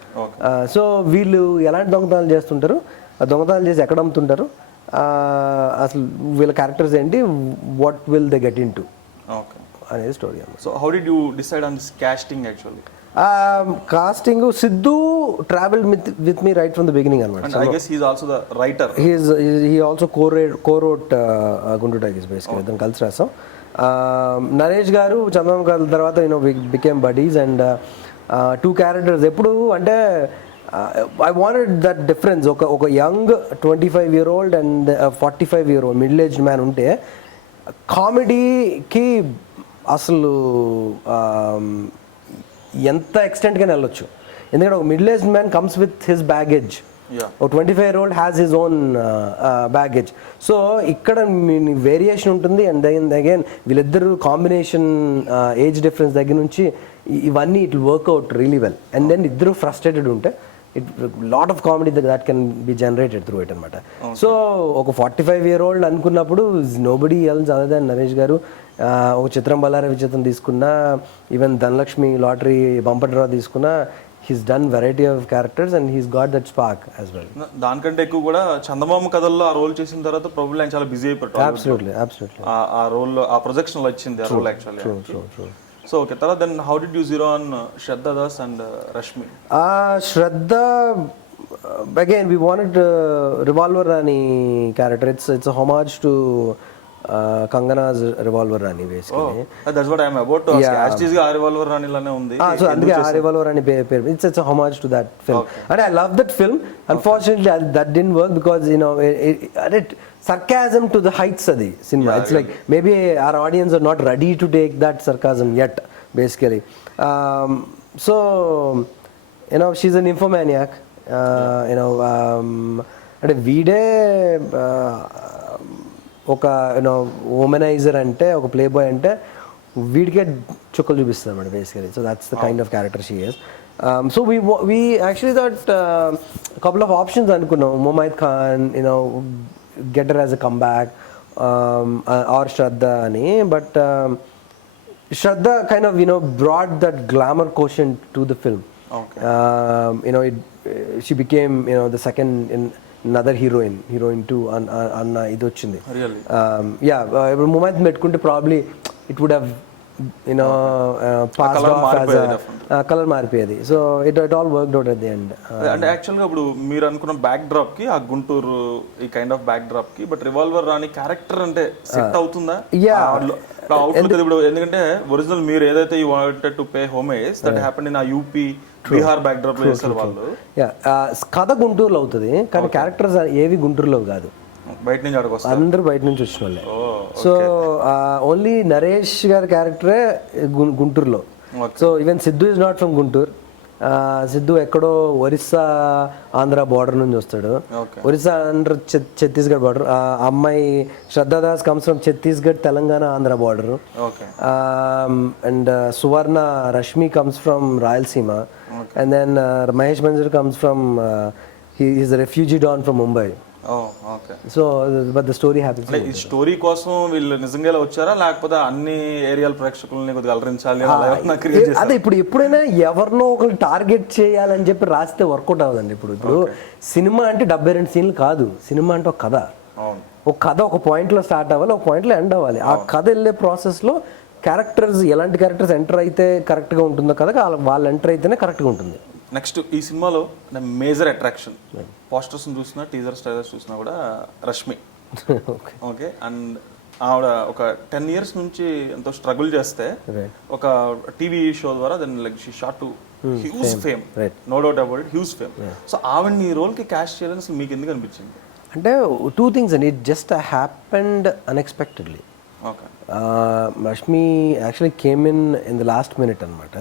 So వీళ్ళు ఎలాంటి దొంగతనాలు చేస్తుంటారు, ఆ దొంగతనాలు చేసి ఎక్కడ అమ్ముతుంటారు, అసలు వీళ్ళ క్యారెక్టర్స్ ఏంటి, what will they get into అనేది స్టోరీ అన్నమాట. So how did you decide on this casting actually? Casting Siddhu travelled with me right from the beginning అనమాట. I guess he is also the writer. He also co-wrote Guntur talkies basically. దాన్ని కలిసి రాసాం. నరేష్ గారు చంద్రబాబు గారి తర్వాత బికేమ్ బడీస్ అండ్ 2 క్యారెక్టర్స్. ఎప్పుడు అంటే ఐ వాంటెడ్ దట్ డిఫరెన్స్. ఒక young 25-year-old and 45-year-old middle aged man ఉంటే కామెడీకి అసలు ఎంత ఎక్స్టెంట్గానే వెళ్ళొచ్చు. ఎందుకంటే ఒక middle aged man comes with his baggage, ఒక 25-year-old has his own baggage. So ఇక్కడ వేరియేషన్ ఉంటుంది. అండ్ అగైన్ వీళ్ళిద్దరు కాంబినేషన్ ఏజ్ డిఫరెన్స్ దగ్గర నుంచి ఇవన్నీ it work out really well. And then ఇద్దరు ఫ్రస్ట్రేటెడ్ ఉంటే lot of comedy that can be generated through it అనమాట. సో ఒక 45-year-old అనుకున్నప్పుడు nobody else other than Naresh గారు. ఒక చిత్రం బల్లార విచిత్రం తీసుకున్నా, even Dhanalakshmi lottery bumper draw తీసుకున్నా, he's done variety of characters and he's got that spark as well. దానికంటే ఎక్కువ కూడా చందమామ కథల్లో ఆ రోల్ చేసిన తర్వాత ప్రాబ్లీ ఆయన చాలా బిజీ అయిపోయాడు. Absolutely. ఆ రోల్ ఆ ప్రొజెక్షన్ వచ్చింది ఆ role actually. True. So okay, తర్వాత then how did you zero on Shraddha Das and Rashmi? Shraddha, again we wanted Revolver Rani character. It's a homage to Kangana's Revolver Rani basically. That's what I'm about to ask. As it is ఆ Revolver Rani లానే ఉంది. So అందుకే ఆ Revolver Rani పేరు. It's a homage to that film. And I love that film. Unfortunately that didn't work because it sarcasm to the heights adi cinema. It's like maybe our audience are not ready to take that sarcasm yet basically. So she's an nymphomaniac. అంటే వీడే ఒక ఉమెనైజర్ అంటే, ఒక ప్లే బాయ్ అంటే వీడికే చుక్కలు చూపిస్తుంది అన్నమాట basically. So that's the kind of character she is. So we actually that couple of options అనుకున్నాం. Mumaith Khan, get her as a comeback, or Shraddha ani, but Shraddha kind of brought that glamour quotient to the film. Okay. She became the second other heroine 2 అన్న ఇది వచ్చింది. రియల్లీ యా ఇప్పుడు మూమెంట్ పెట్టుకుంటే probably it would have you know passed off as colour మారిపోయేది. So it all worked out at the end. అంటే యాక్చువల్గా ఇప్పుడు మీరు అనుకున్న బ్యాక్ డ్రాప్ కి ఆ గుంటూరు ఈ కైండ్ ఆఫ్ బ్యాక్ డ్రాప్ కి బట్ రివాల్వర్ రాని క్యారెక్టర్ అంటే సెట్ అవుతుందా? అవుట్లుక్ ఇప్పుడు ఎందుకంటే ఒరిజినల్ మీరు ఏదైతే you wanted to pay homage that happened in ఆ యూపీ బీహార్ బ్యాక్ డ్రాప్ లో చేస్తారు వాళ్ళు. కథ గుంటూరులో అవుతుంది కానీ క్యారెక్టర్స్ ఏవి గుంటూరులో కాదు, బయట నుంచి అడగొస్తారు, అందరూ బయట నుంచి వచ్చిన వాళ్ళే. సో ఓన్లీ నరేష్ గారి క్యారెక్టరే గుంటూరులో. So even Siddhu is not from Guntur. Siddhu ఎక్కడో ఒరిస్సా ఆంధ్ర బార్డర్ నుంచి వస్తాడు. ఒరిస్సా ఆంధ్ర ఛత్తీస్గఢ్ బార్డర్. అమ్మాయి Shraddha Das comes from Chhattisgarh Telangana Andhra border. And Suvarna Rashmi comes from Rayalaseema. And then Mahesh మంజర్ comes from he's refugee don from Mumbai. So but the story happens. ఈ స్టోరీ కోసం వీళ్ళు నిజంగా ఇలా వచ్చారా లేకపోతే అన్ని ఏరియాల ప్రేక్షకులని కొద్దిగా అలరించాలి? అదే ఇప్పుడు ఎప్పుడైనా ఎవరినో ఒకరు టార్గెట్ చేయాలని చెప్పి రాస్తే వర్కౌట్ అవ్వదండి. ఇప్పుడు సినిమా అంటే 72 సీన్లు కాదు, సినిమా అంటే ఒక కథ. ఒక కథ ఒక పాయింట్లో స్టార్ట్ అవ్వాలి, ఒక పాయింట్లో ఎండ్ అవ్వాలి. ఆ కథ వెళ్ళే ప్రాసెస్లో క్యారెక్టర్స్ ఎలాంటి క్యారెక్టర్స్ ఎంటర్ అయితే కరెక్ట్గా ఉంటుందో కదా, వాళ్ళు ఎంటర్ అయితేనే కరెక్ట్గా ఉంటుంది. నెక్స్ట్ ఈ సినిమాలో మేజర్ అట్రాక్షన్ పోస్టర్స్ చూసినా టీజర్స్ ట్రైలర్స్ చూసినా కూడా రష్మి. ఓకే. అండ్ ఆవిడ ఒక 10 years నుంచి ఎంతో స్ట్రగుల్ చేస్తే ఒక టీవీ షో ద్వారా then like she shot to huge fame, no doubt about it, huge fame. So ఆవిడని ఈ రోల్కి క్యాస్ట్ చేయాలని అసలు మీకు ఎందుకు అనిపించింది? అంటే 2 things అండి. It just happened unexpectedly. Okay. Rashmi actually came in the last minute అనమాట.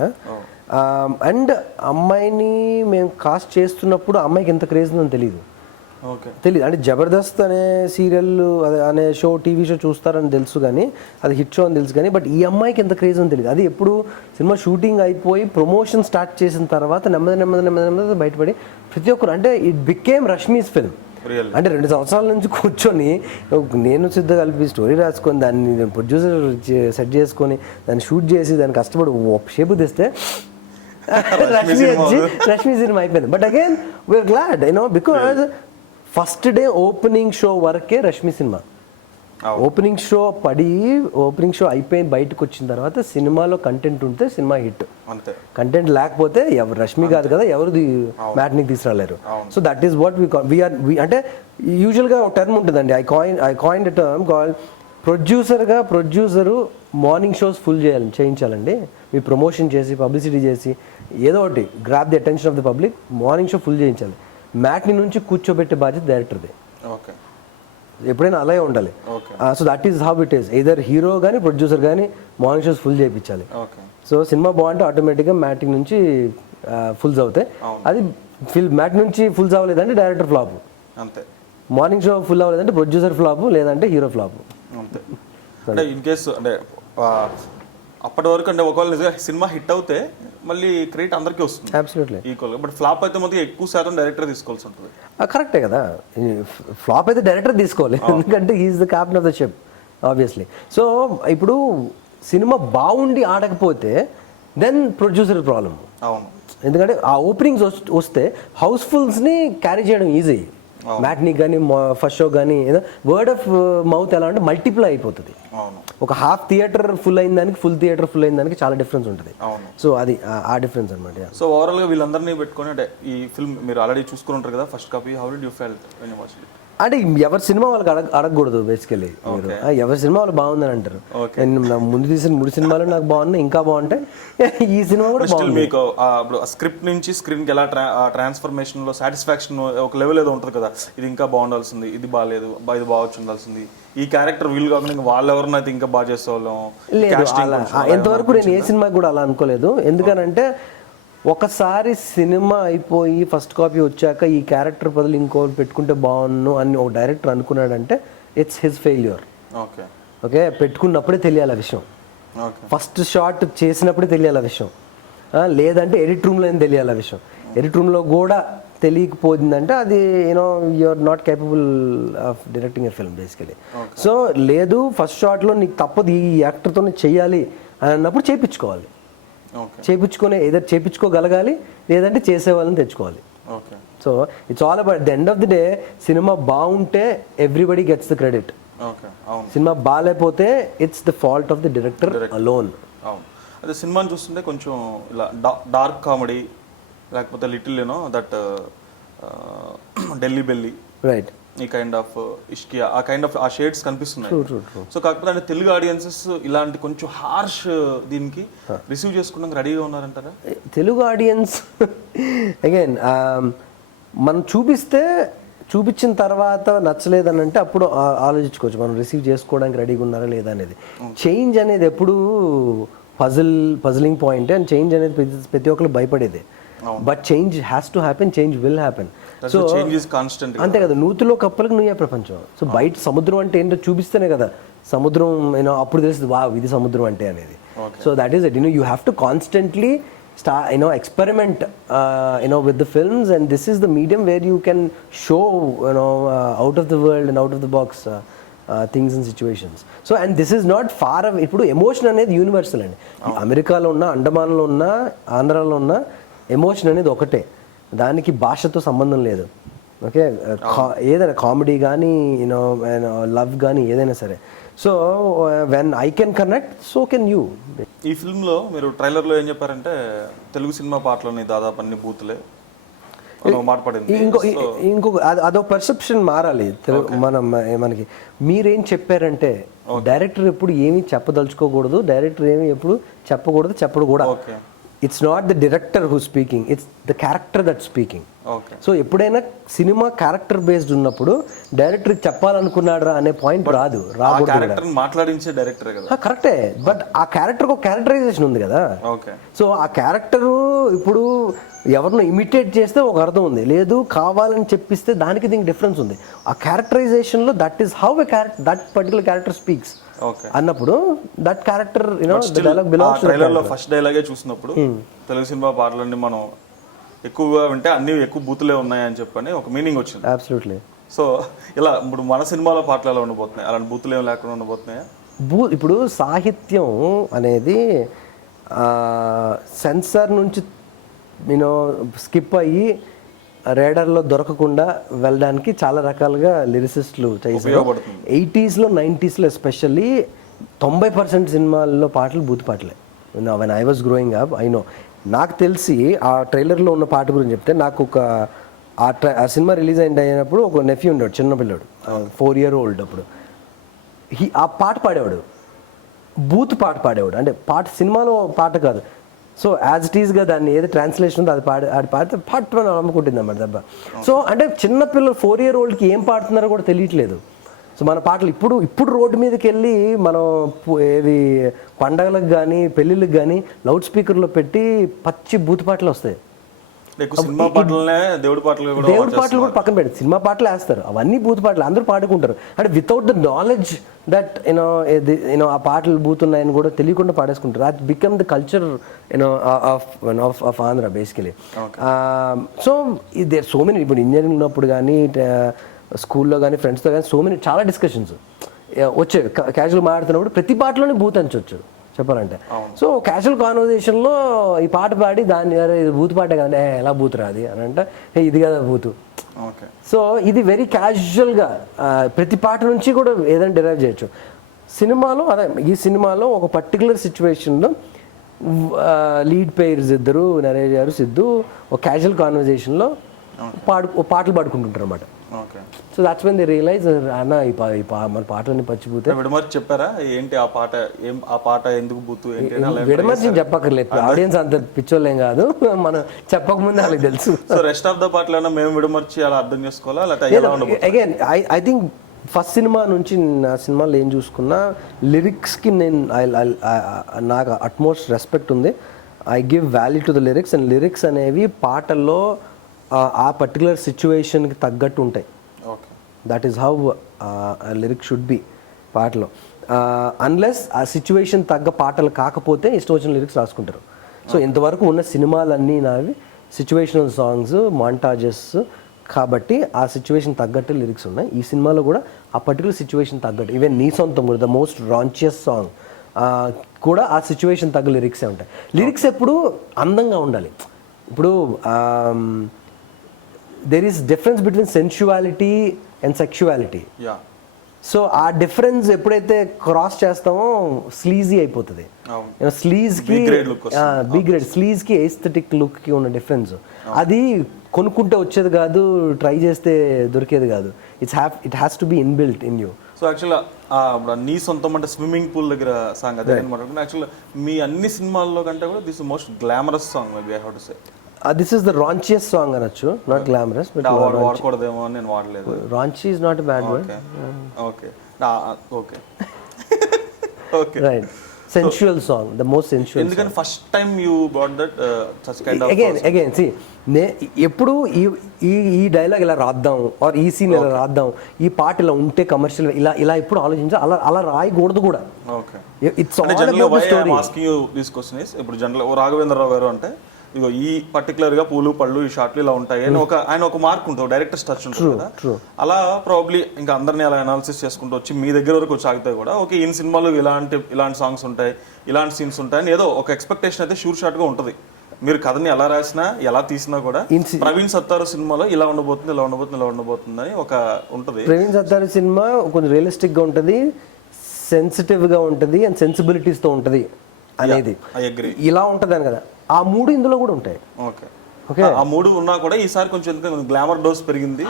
అండ్ అమ్మాయిని మేము కాస్ట్ చేస్తున్నప్పుడు అమ్మాయికి ఎంత క్రేజ్ ఉందని తెలియదు. అంటే జబర్దస్త్ అనే సీరియల్ అనే షో టీవీ షో చూస్తారని తెలుసు కానీ అది హిట్ షో అని తెలుసు కానీ బట్ ఈ అమ్మాయికి ఎంత క్రేజ్ అని తెలియదు. అది ఎప్పుడు సినిమా షూటింగ్ అయిపోయి ప్రమోషన్ స్టార్ట్ చేసిన తర్వాత నెమ్మది బయటపడి ప్రతి ఒక్కరు అంటే ఇట్ బికేమ్ రష్మీస్ ఫిల్మ్. అంటే 2 సంవత్సరాల నుంచి కూర్చొని నేను సిద్ధ కలిపి స్టోరీ రాసుకొని దాన్ని ప్రొడ్యూసర్ సెట్ చేసుకొని దాన్ని షూట్ చేసి దాన్ని కష్టపడి షేపు తెస్తే రష్మి సినిమా అయిపోయింది. But again we're glad because first day opening show వరకే రష్మి సినిమా. ఓపెనింగ్ షో అయిపోయి బయటకు వచ్చిన తర్వాత సినిమాలో కంటెంట్ ఉంటే సినిమా హిట్, కంటెంట్ లేకపోతే ఎవరు రష్మి కాదు కదా ఎవరు మ్యాట్నికి తీసుకురాలేరు. So that is what we are అంటే యూజువల్గా ఒక టర్మ్ ఉంటుందండి. I coin a term called producer morning shows full చేయించాలండి. మీ ప్రమోషన్ చేసి పబ్లిసిటీ చేసి ఏదో ఒకటి grab the attention of the public, morning show full చేయించాలి. మ్యాట్ని నుంచి కూర్చోబెట్టే బాధ్యత డైరెక్టర్ది. ఎప్పుడైనా అలాగే ఉండాలి. So that is how it is. Either hero కానీ ప్రొడ్యూసర్ కానీ మార్నింగ్ షోస్ ఫుల్ చేయించాలి. సో సినిమా బాగుంటే ఆటోమేటిక్గా మ్యాటింగ్ నుంచి ఫుల్స్ అవుతాయి. అది మ్యాట్ నుంచి ఫుల్స్ అవ్వలేదంటే director flop, morning show full అవ్వలేదంటే ప్రొడ్యూసర్ ఫ్లాప్, లేదంటే హీరో ఫ్లాప్. అంటే ఇన్ కేసు అంటే అప్పటి వరకు అంటే ఒకవేళ నిజంగా సినిమా హిట్ అవుతే మళ్ళీ క్రెడిట్ అందరికీ వస్తుంది అబ్సల్యూట్లీ ఈక్వల్గా. బట్ ఫ్లాప్ అయితే మొత్తం ఎక్కువ శాతం డైరెక్టర్ తీసుకోవాల్సి ఉంటుంది. కరెక్టే కదా, ఫ్లాప్ అయితే డైరెక్టర్ తీసుకోవాలి ఎందుకంటే he's the captain of the ship obviously. So ఇప్పుడు సినిమా బాగుండి ఆడకపోతే దెన్ ప్రొడ్యూసర్ ప్రాబ్లమ్. అవును, ఎందుకంటే ఆ ఓపెనింగ్స్ వస్తే హౌస్ఫుల్స్ని క్యారీ చేయడం ఈజీ. మ్యాట్ని కానీ ఫస్ట్ షో కానీ వర్డ్ ఆఫ్ మౌత్ ఎలా అంటే మల్టిప్లై అయిపోతుంది. ఒక హాఫ్ థియేటర్ ఫుల్ అయిన దానికి ఫుల్ థియేటర్ ఫుల్ అయిన దానికి చాలా డిఫరెన్స్ ఉంటుంది. సో అది ఆ డిఫరెన్స్ అనమాట. సో ఓవరాల్గా వీళ్ళందరినీ పెట్టుకొని అంటే ఈ ఫిల్మ్ మీరు ఆల్రెడీ చూసుకుని ఉంటారు కదా first copy, how did you felt when you watched it? అంటే ఎవరి సినిమా వాళ్ళకి అడగకూడదు బేసికలీ. ఎవరి సినిమా వాళ్ళు బాగుందని అంటారు. ముందు తీసిన 3 సినిమాలు నాకు బాగున్నాయి, ఇంకా బాగుంటాయి, ఈ సినిమా కూడా బాగుంది. మీకు స్క్రిప్ట్ నుంచి స్క్రీన్ కి ఎలా ట్రాన్స్ఫర్మేషన్ లో సాటిస్ఫాక్షన్ ఒక లెవెల్ ఏదో ఉంటుంది కదా, ఇది ఇంకా బాగుండాల్సింది, ఇది బాగాలేదు, ఇది బాగొచ్చు ఉండాల్సింది, ఈ క్యారెక్టర్ వీళ్ళు కాకుండా వాళ్ళు ఎవరినైతే ఇంకా బాగా చేసేవాళ్ళం. లేదు, ఎంతవరకు నేను ఏ సినిమా కూడా అలా అనుకోలేదు. ఎందుకనంటే ఒకసారి సినిమా అయిపోయి ఫస్ట్ కాపీ వచ్చాక ఈ క్యారెక్టర్ బదులు ఇంకోటి పెట్టుకుంటే బాగున్ను అని ఒక డైరెక్టర్ అనుకున్నాడంటే ఇట్స్ హిజ్ ఫెయిల్యూర్. ఓకే, పెట్టుకున్నప్పుడే తెలియాలి ఆ విషయం, ఫస్ట్ షాట్ చేసినప్పుడే తెలియాలి ఆ విషయం, లేదంటే ఎడిట్ రూమ్లో ఏం తెలియాలి ఆ విషయం. ఎడిట్ రూమ్లో కూడా తెలియకపోయిందంటే అది you're not capable of directing a film basically. So లేదు, ఫస్ట్ షాట్లో నీకు తప్పదు ఈ యాక్టర్తోనే చెయ్యాలి అని అన్నప్పుడు చేయించుకోవాలి. చేయించుకొని ఏదో చేయించుకోగలగాలి, లేదంటే చేసే వాళ్ళని తెచ్చుకోవాలి. Okay. So it's all about the end of the day సినిమా బాగుంటే everybody gets the credit. Okay, అవును. సినిమా బాగాలేకపోతే it's the fault of the director alone. అవును. అదే సినిమాని చూస్తుంటే కొంచెం ఇలా డార్క్ కామెడీ, లేకపోతే little that Delhi Belly, right, ఈ కైండ్ ఆఫ్ ఇష్కియా, ఆ కైండ్ ఆఫ్ ఆ షేడ్స్ కనిపిస్తున్నాయి. సో కాకపోతే అంటే తెలుగు ఆడియన్సెస్ ఇలాంటి కొంచెం హార్ష్ దీనికి రిసీవ్ చేసుకోవడానికి రెడీగా ఉన్నారంటారా? తెలుగు ఆడియన్స్ అగైన్ మనం చూపించిన తర్వాత నచ్చలేదని అంటే అప్పుడు ఆలోచించుకోవచ్చు మనం రిసీవ్ చేసుకోవడానికి రెడీగా ఉన్నారా లేదా అనేది. చేంజ్ అనేది ఎప్పుడు పజిలింగ్ పాయింట్, అండ్ చేంజ్ అనేది ప్రతి ఒక్కరు భయపడేది. But change has to happen, change will happen. So అంతే కదా, నూతిలో కప్పలకు నువ్వే ప్రపంచం. సో బయట సముద్రం అంటే ఏంటో చూపిస్తేనే కదా సముద్రం అప్పుడు తెలుస్తుంది వా ఇది సముద్రం అంటే అనేది. So that is it. You have to constantly experiment with the films, and this is the medium where you can show out of the world and out of the box things and situations. So and this is not far away. ఇప్పుడు ఎమోషన్ అనేది యూనివర్సల్ అండి. అమెరికాలో ఉన్న, అండమాన్లో ఉన్న, ఆంధ్రాలో ఉన్న ఎమోషన్ అనేది ఒకటే, దానికి భాషతో సంబంధం లేదు. ఓకే, ఏదైనా కామెడీ కానీ లవ్ కానీ ఏదైనా సరే. So when I can connect, so can you. ఈ ఫిల్మ్లో మీరు ట్రైలర్లో ఏం చెప్పారంటే తెలుగు సినిమా పాటలోని దాదాపు అన్ని బూతులే మాట్లాడింది. ఇంకొక అదొక పర్సెప్షన్ మారాలి మనకి. మీరేం చెప్పారంటే డైరెక్టర్ ఎప్పుడు ఏమీ చెప్పదలుచుకోకూడదు, డైరెక్టర్ ఏమి ఎప్పుడు చెప్పడు కూడా. It's not the director who speaking, it's the character that speaking. So ఎప్పుడైనా సినిమా క్యారెక్టర్ బేస్డ్ ఉన్నప్పుడు డైరెక్టర్ చెప్పాలనుకున్నాడు అనే పాయింట్ మాట్లాడించే డైరెక్టర్ కరెక్టే, బట్ ఆ క్యారెక్టర్ ఒక క్యారెక్టరైజేషన్ ఉంది కదా. సో ఆ క్యారెక్టర్ ఇప్పుడు ఎవరినో ఇమిటేట్ చేస్తే ఒక అర్థం ఉంది, లేదు కావాలని చెప్పిస్తే దానికి దీనికి డిఫరెన్స్ ఉంది. ఆ క్యారెక్టరైజేషన్ లో that is how that particular character speaks అన్నప్పుడు దట్ క్యారెక్టర్ ట్రైలర్లో ఫస్ట్ డైలాగే చూసినప్పుడు తెలుగు సినిమా పాటలన్నీ మనం ఎక్కువగా వింటే అన్ని ఎక్కువ బూతులే ఉన్నాయని చెప్పని ఒక మీనింగ్ వచ్చింది. అబ్సల్యూట్లీ. సో ఇలా ఇప్పుడు మన సినిమాలో పాటలు ఎలా ఉండబోతున్నాయి, అలాంటి బూతులు ఏమి లేకుండా ఉండబోతున్నాయా? ఇప్పుడు సాహిత్యం అనేది సెన్సార్ నుంచి స్కిప్ అయ్యి రేడర్లో దొరకకుండా వెళ్ళడానికి చాలా రకాలుగా లిరిసిస్టులు చేశారు. 80s, 90s ఎస్పెషల్లీ 90% సినిమాల్లో పాటలు బూత్ పాటలే. When I was growing up I know. నాకు తెలిసి ఆ ట్రైలర్లో ఉన్న పాట గురించి చెప్తే, నాకు ఆ సినిమా రిలీజ్ అయినప్పుడు ఒక నెఫ్యూ ఉండేవాడు, చిన్న పిల్లాడు, 4 year old. అప్పుడు ఆ పాట పాడేవాడు, బూత్ పాట పాడేవాడు. అంటే పాట సినిమాలో పాట కాదు. సో యాజ్ ఇట్ ఈస్గా దాన్ని ఏది ట్రాన్స్లేషన్ ఉందో అది పాడితే పాట అమ్ముకుంటుంది అన్నమాట దెబ్బ. సో అంటే చిన్నపిల్లలు 4 year oldకి ఏం పాడుతున్నారో కూడా తెలియట్లేదు. సో మన పాటలు ఇప్పుడు రోడ్డు మీదకి వెళ్ళి మనం ఏది పండగలకు కానీ పెళ్ళిళ్ళకి కానీ లౌడ్ స్పీకర్లో పెట్టి పచ్చి బూత్ పాటలు వస్తాయి. దేవుడి పాటలు కూడా పక్కన పెట్టి సినిమా పాటలు వేస్తారు, అవన్నీ బూత్ పాటలు అందరూ పాడుకుంటారు. అంటే వితౌట్ ద నాలెడ్జ్ దట్ ఆ పాటలు బూత్ ఉన్నాయని కూడా తెలియకుండా పాడేసుకుంటారు. అది become the culture of Andhra basically. So there so many, ఇప్పుడు ఇంజనీరింగ్ ఉన్నప్పుడు కానీ స్కూల్లో కానీ ఫ్రెండ్స్తో కానీ సో మెనీ చాలా డిస్కషన్స్ వచ్చేవి. క్యాజువల్ మాట్లాడుతున్నప్పుడు ప్రతి పాటలోనే బూత్ అనిచొచ్చు చెప్పాలంటే. సో క్యాజువల్ కాన్వర్జేషన్లో ఈ పాట పాడి దాన్ని ఇది బూత్ పాటే కదండి, ఎలా బూత్ రాది అని అంటే ఇది కదా బూతు. సో ఇది వెరీ క్యాజువల్గా ప్రతి పాట నుంచి కూడా ఏదైనా డిరైవ్ చేయొచ్చు. సినిమాలో అదే, ఈ సినిమాలో ఒక పర్టికులర్ సిచ్యువేషన్లో లీడ్ పెయిర్స్ ఇద్దరు, నరేష్ గారు, సిద్ధు, ఒక క్యాజువల్ కాన్వర్జేషన్లో పాటలు పాడుకుంటుంటారు అన్నమాట. So that's when they realise అన్న మన పాటలన్నీ పచ్చిపోతే. విడమర్చి చెప్పారా ఏంటి ఆ పాట, ఆ పాట ఎందుకు బూతు? విడమర్చి చెప్పక్కర్లేదు, ఆడియన్స్ అంత పిచ్చోళ్ళేం కాదు, మనం చెప్పకముందే వాళ్ళకి తెలుసు. సో రెస్ట్ ఆఫ్ ద పాటలు మేము విడమర్చి అలా అర్థం చేసుకోవాలా? Again I think first cinema నుంచి నా సినిమాలో ఏం చూసుకున్నా లిరిక్స్కి నాకు అట్మోస్ట్ రెస్పెక్ట్ ఉంది. I give value to the lyrics, and lyrics అనేవి పాటల్లో ఆ పర్టికులర్ సిచ్యువేషన్కి తగ్గట్టు ఉంటాయి. That is how lyrics should be పాటలో. అన్లెస్ ఆ సిచ్యువేషన్ తగ్గ పాటలు కాకపోతే ఇష్టం వచ్చిన లిరిక్స్ రాసుకుంటారు. సో ఇంతవరకు ఉన్న సినిమాలన్నీ నావి సిచ్యువేషనల్ సాంగ్స్, మాంటాజెస్ కాబట్టి ఆ సిచ్యువేషన్ తగ్గట్టు లిరిక్స్ ఉన్నాయి. ఈ సినిమాలో కూడా ఆ పర్టికులర్ సిచ్యువేషన్ తగ్గట్టు, ఈవెన్ నీ సొంతం కూడా ద మోస్ట్ రాంచియస్ సాంగ్ కూడా ఆ సిచ్యువేషన్ తగ్గ లిరిక్సే ఉంటాయి. లిరిక్స్ ఎప్పుడు అందంగా ఉండాలి. ఇప్పుడు there is difference between sensuality and sexuality. Yeah so ఆ డిఫరెన్స్ ఎప్పుడైతే క్రాస్ చేస్తామో స్లీజీ అయిపోతుంది. అవును స్లీజ్కి బి గ్రేడ్ స్లీజ్కి ఎస్థెటిక్ లుక్కి ఉన్న డిఫరెన్స్ అది కొనుక్కుంటే వచ్చేది కాదు, ట్రై చేస్తే దొరికేది కాదు. It has to B inbuilt in you. So యాక్చువల్గా నీ సొంతం అంటే స్విమ్మింగ్ పూల్ దగ్గర సాంగ్ అదే అనమాట. యాక్చువల్గా మీ అన్ని సినిమాల్లో కంటే కూడా this most glamorous song maybe I have to say. This is the raunchiest song అనొచ్చు, నాట్ గ్లామరస్ బట్ వాడకూడదేమో అని నేను వాడలేదు. Raunchy is not a bad word. Okay okay okay right. Sensual song, the most sensual. ఎందుకంటే first time you brought that such kind of again see ఎప్పుడు ఈ డైలాగ్ ఇలా రాద్దాం ఆర్ ఈ సీన్ ఇలా రాద్దాం, ఈ పాట ఇలా ఉంటే కమర్షియల్ ఇలా ఎప్పుడు ఆలోచించాలి, అలా రాయకూడదు కూడా. Okay it's all about the story. Asking you this question is ఇప్పుడు జనరల్ రాఘవేంద్రరావు గారు అంటే ఇగో ఈ పర్టికులర్ గా పూలు పళ్ళు ఈ షాట్లు ఇలా ఉంటాయి అని ఆయన ఒక మార్క్ ఉంటుంది, డైరెక్టర్ టచ్ ఉంటుంది కదా. అలా ప్రాబ్లీ ఇంకా అందరినీ అలా అనాలిసిస్ చేసుకుంటూ వచ్చి మీ దగ్గర వరకు వచ్చి ఆగితే కూడా ఓకే ఈ సినిమాలో ఇలాంటి సాంగ్స్ ఉంటాయి, ఇలాంటి సీన్స్ ఉంటాయి అని ఏదో ఒక ఎక్స్పెక్టేషన్ అయితే షూర్ షాట్ గా ఉంటుంది. మీరు కథని ఎలా రాసినా ఎలా తీసినా కూడా ప్రవీణ్ సత్తారు సినిమాలో ఇలా ఉండబోతుంది అని ఒక ఉంటుంది. ప్రవీణ్ సత్తారు సినిమా కొంచెం రియలిస్టిక్ గా ఉంటుంది, సెన్సిటివ్ గా ఉంటుంది అండ్ సెన్సిబిలిటీస్ తో ఉంటుంది అనేది. ఇలా ఉంటుంది అని కదా, ఆ మూడు ఇందులో కూడా ఉంటాయి. ఓకే ఓకే ఆ మూడు ఉన్నా కూడా ఈసారి కొంచెం గ్లామర్ డోస్ పెరిగింది.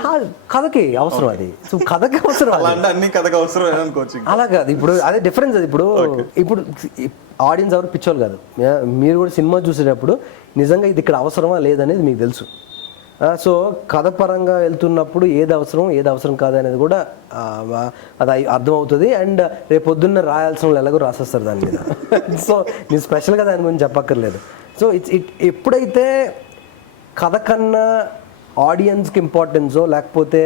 కథకి అవసరం అది, సో కథకి అవసరం అలాంటి అన్ని కథకి అవసరం అనుకోవచ్చు. అలా కాదు, ఇప్పుడు అదే డిఫరెన్స్. అది ఇప్పుడు ఆడియన్స్ ఎవరు పిచ్చోళ్ళు కాదు. మీరు కూడా సినిమా చూసేటప్పుడు నిజంగా ఇది ఇక్కడ అవసరమా లేదనేది మీకు తెలుసు. సో కథ పరంగా వెళ్తున్నప్పుడు ఏది అవసరం కాదు అనేది కూడా అది అర్థమవుతుంది. అండ్ రేపు పొద్దున్న రాయాల్సిన వాళ్ళు ఎలాగో రాసేస్తారు దాని మీద. సో నేను స్పెషల్గా దాని గురించి చెప్పక్కర్లేదు. సో ఎప్పుడైతే కథ కన్నా ఆడియన్స్కి ఇంపార్టెన్సో లేకపోతే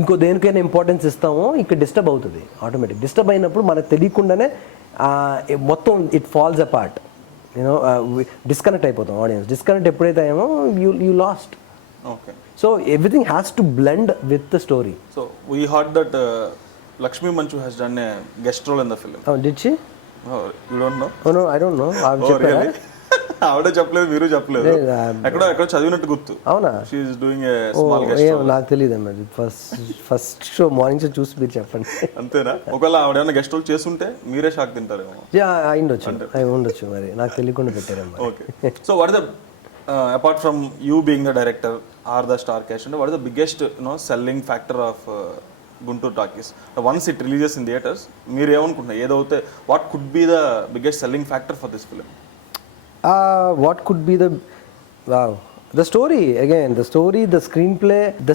ఇంకో దేనికైనా ఇంపార్టెన్స్ ఇస్తామో ఇక్కడ డిస్టర్బ్ అవుతుంది. ఆటోమేటిక్ డిస్టర్బ్ అయినప్పుడు మనకు తెలియకుండానే మొత్తం it falls apart. You know disconnect అయిపోతాం. ఆడియన్స్ డిస్కనెక్ట్ ఎప్పుడైతే అయ్యామో you lost. Okay so everything has to blend with the story. So we heard that Lakshmi Manchu has done a guest role in the film. Oh, did she? Oh, you don't know? Oh no, I don't know. Really? ఆవిడ చెప్పలేదు, మీరు చెప్పలేదు. ఎక్కడో చదివినట్టు గుర్తు. అవునా? She is doing a small guest role. నాకు తెలియదు అన్నది. ఫస్ట్ షో మార్నింగ్ షో చూసి మీరు చెప్పండి. అంతేనా? ఒకవేళ ఆవిడ ఏమైనా గెస్ట్ రోల్ చేస్తుంటే మీరే షాక్ తింటారేమో. ఉండొచ్చు మరి, నాకు తెలియకుండా పెట్టారేమో. Okay. So what is the apart from you being the director or the star cast, అంటే what is the biggest selling factor of Guntur Talkies once it releases in theatres? మీరు ఏమనుకుంటున్నారు ఏదైతే what could be the biggest selling factor for this film? What could be the story, again, the screenplay, the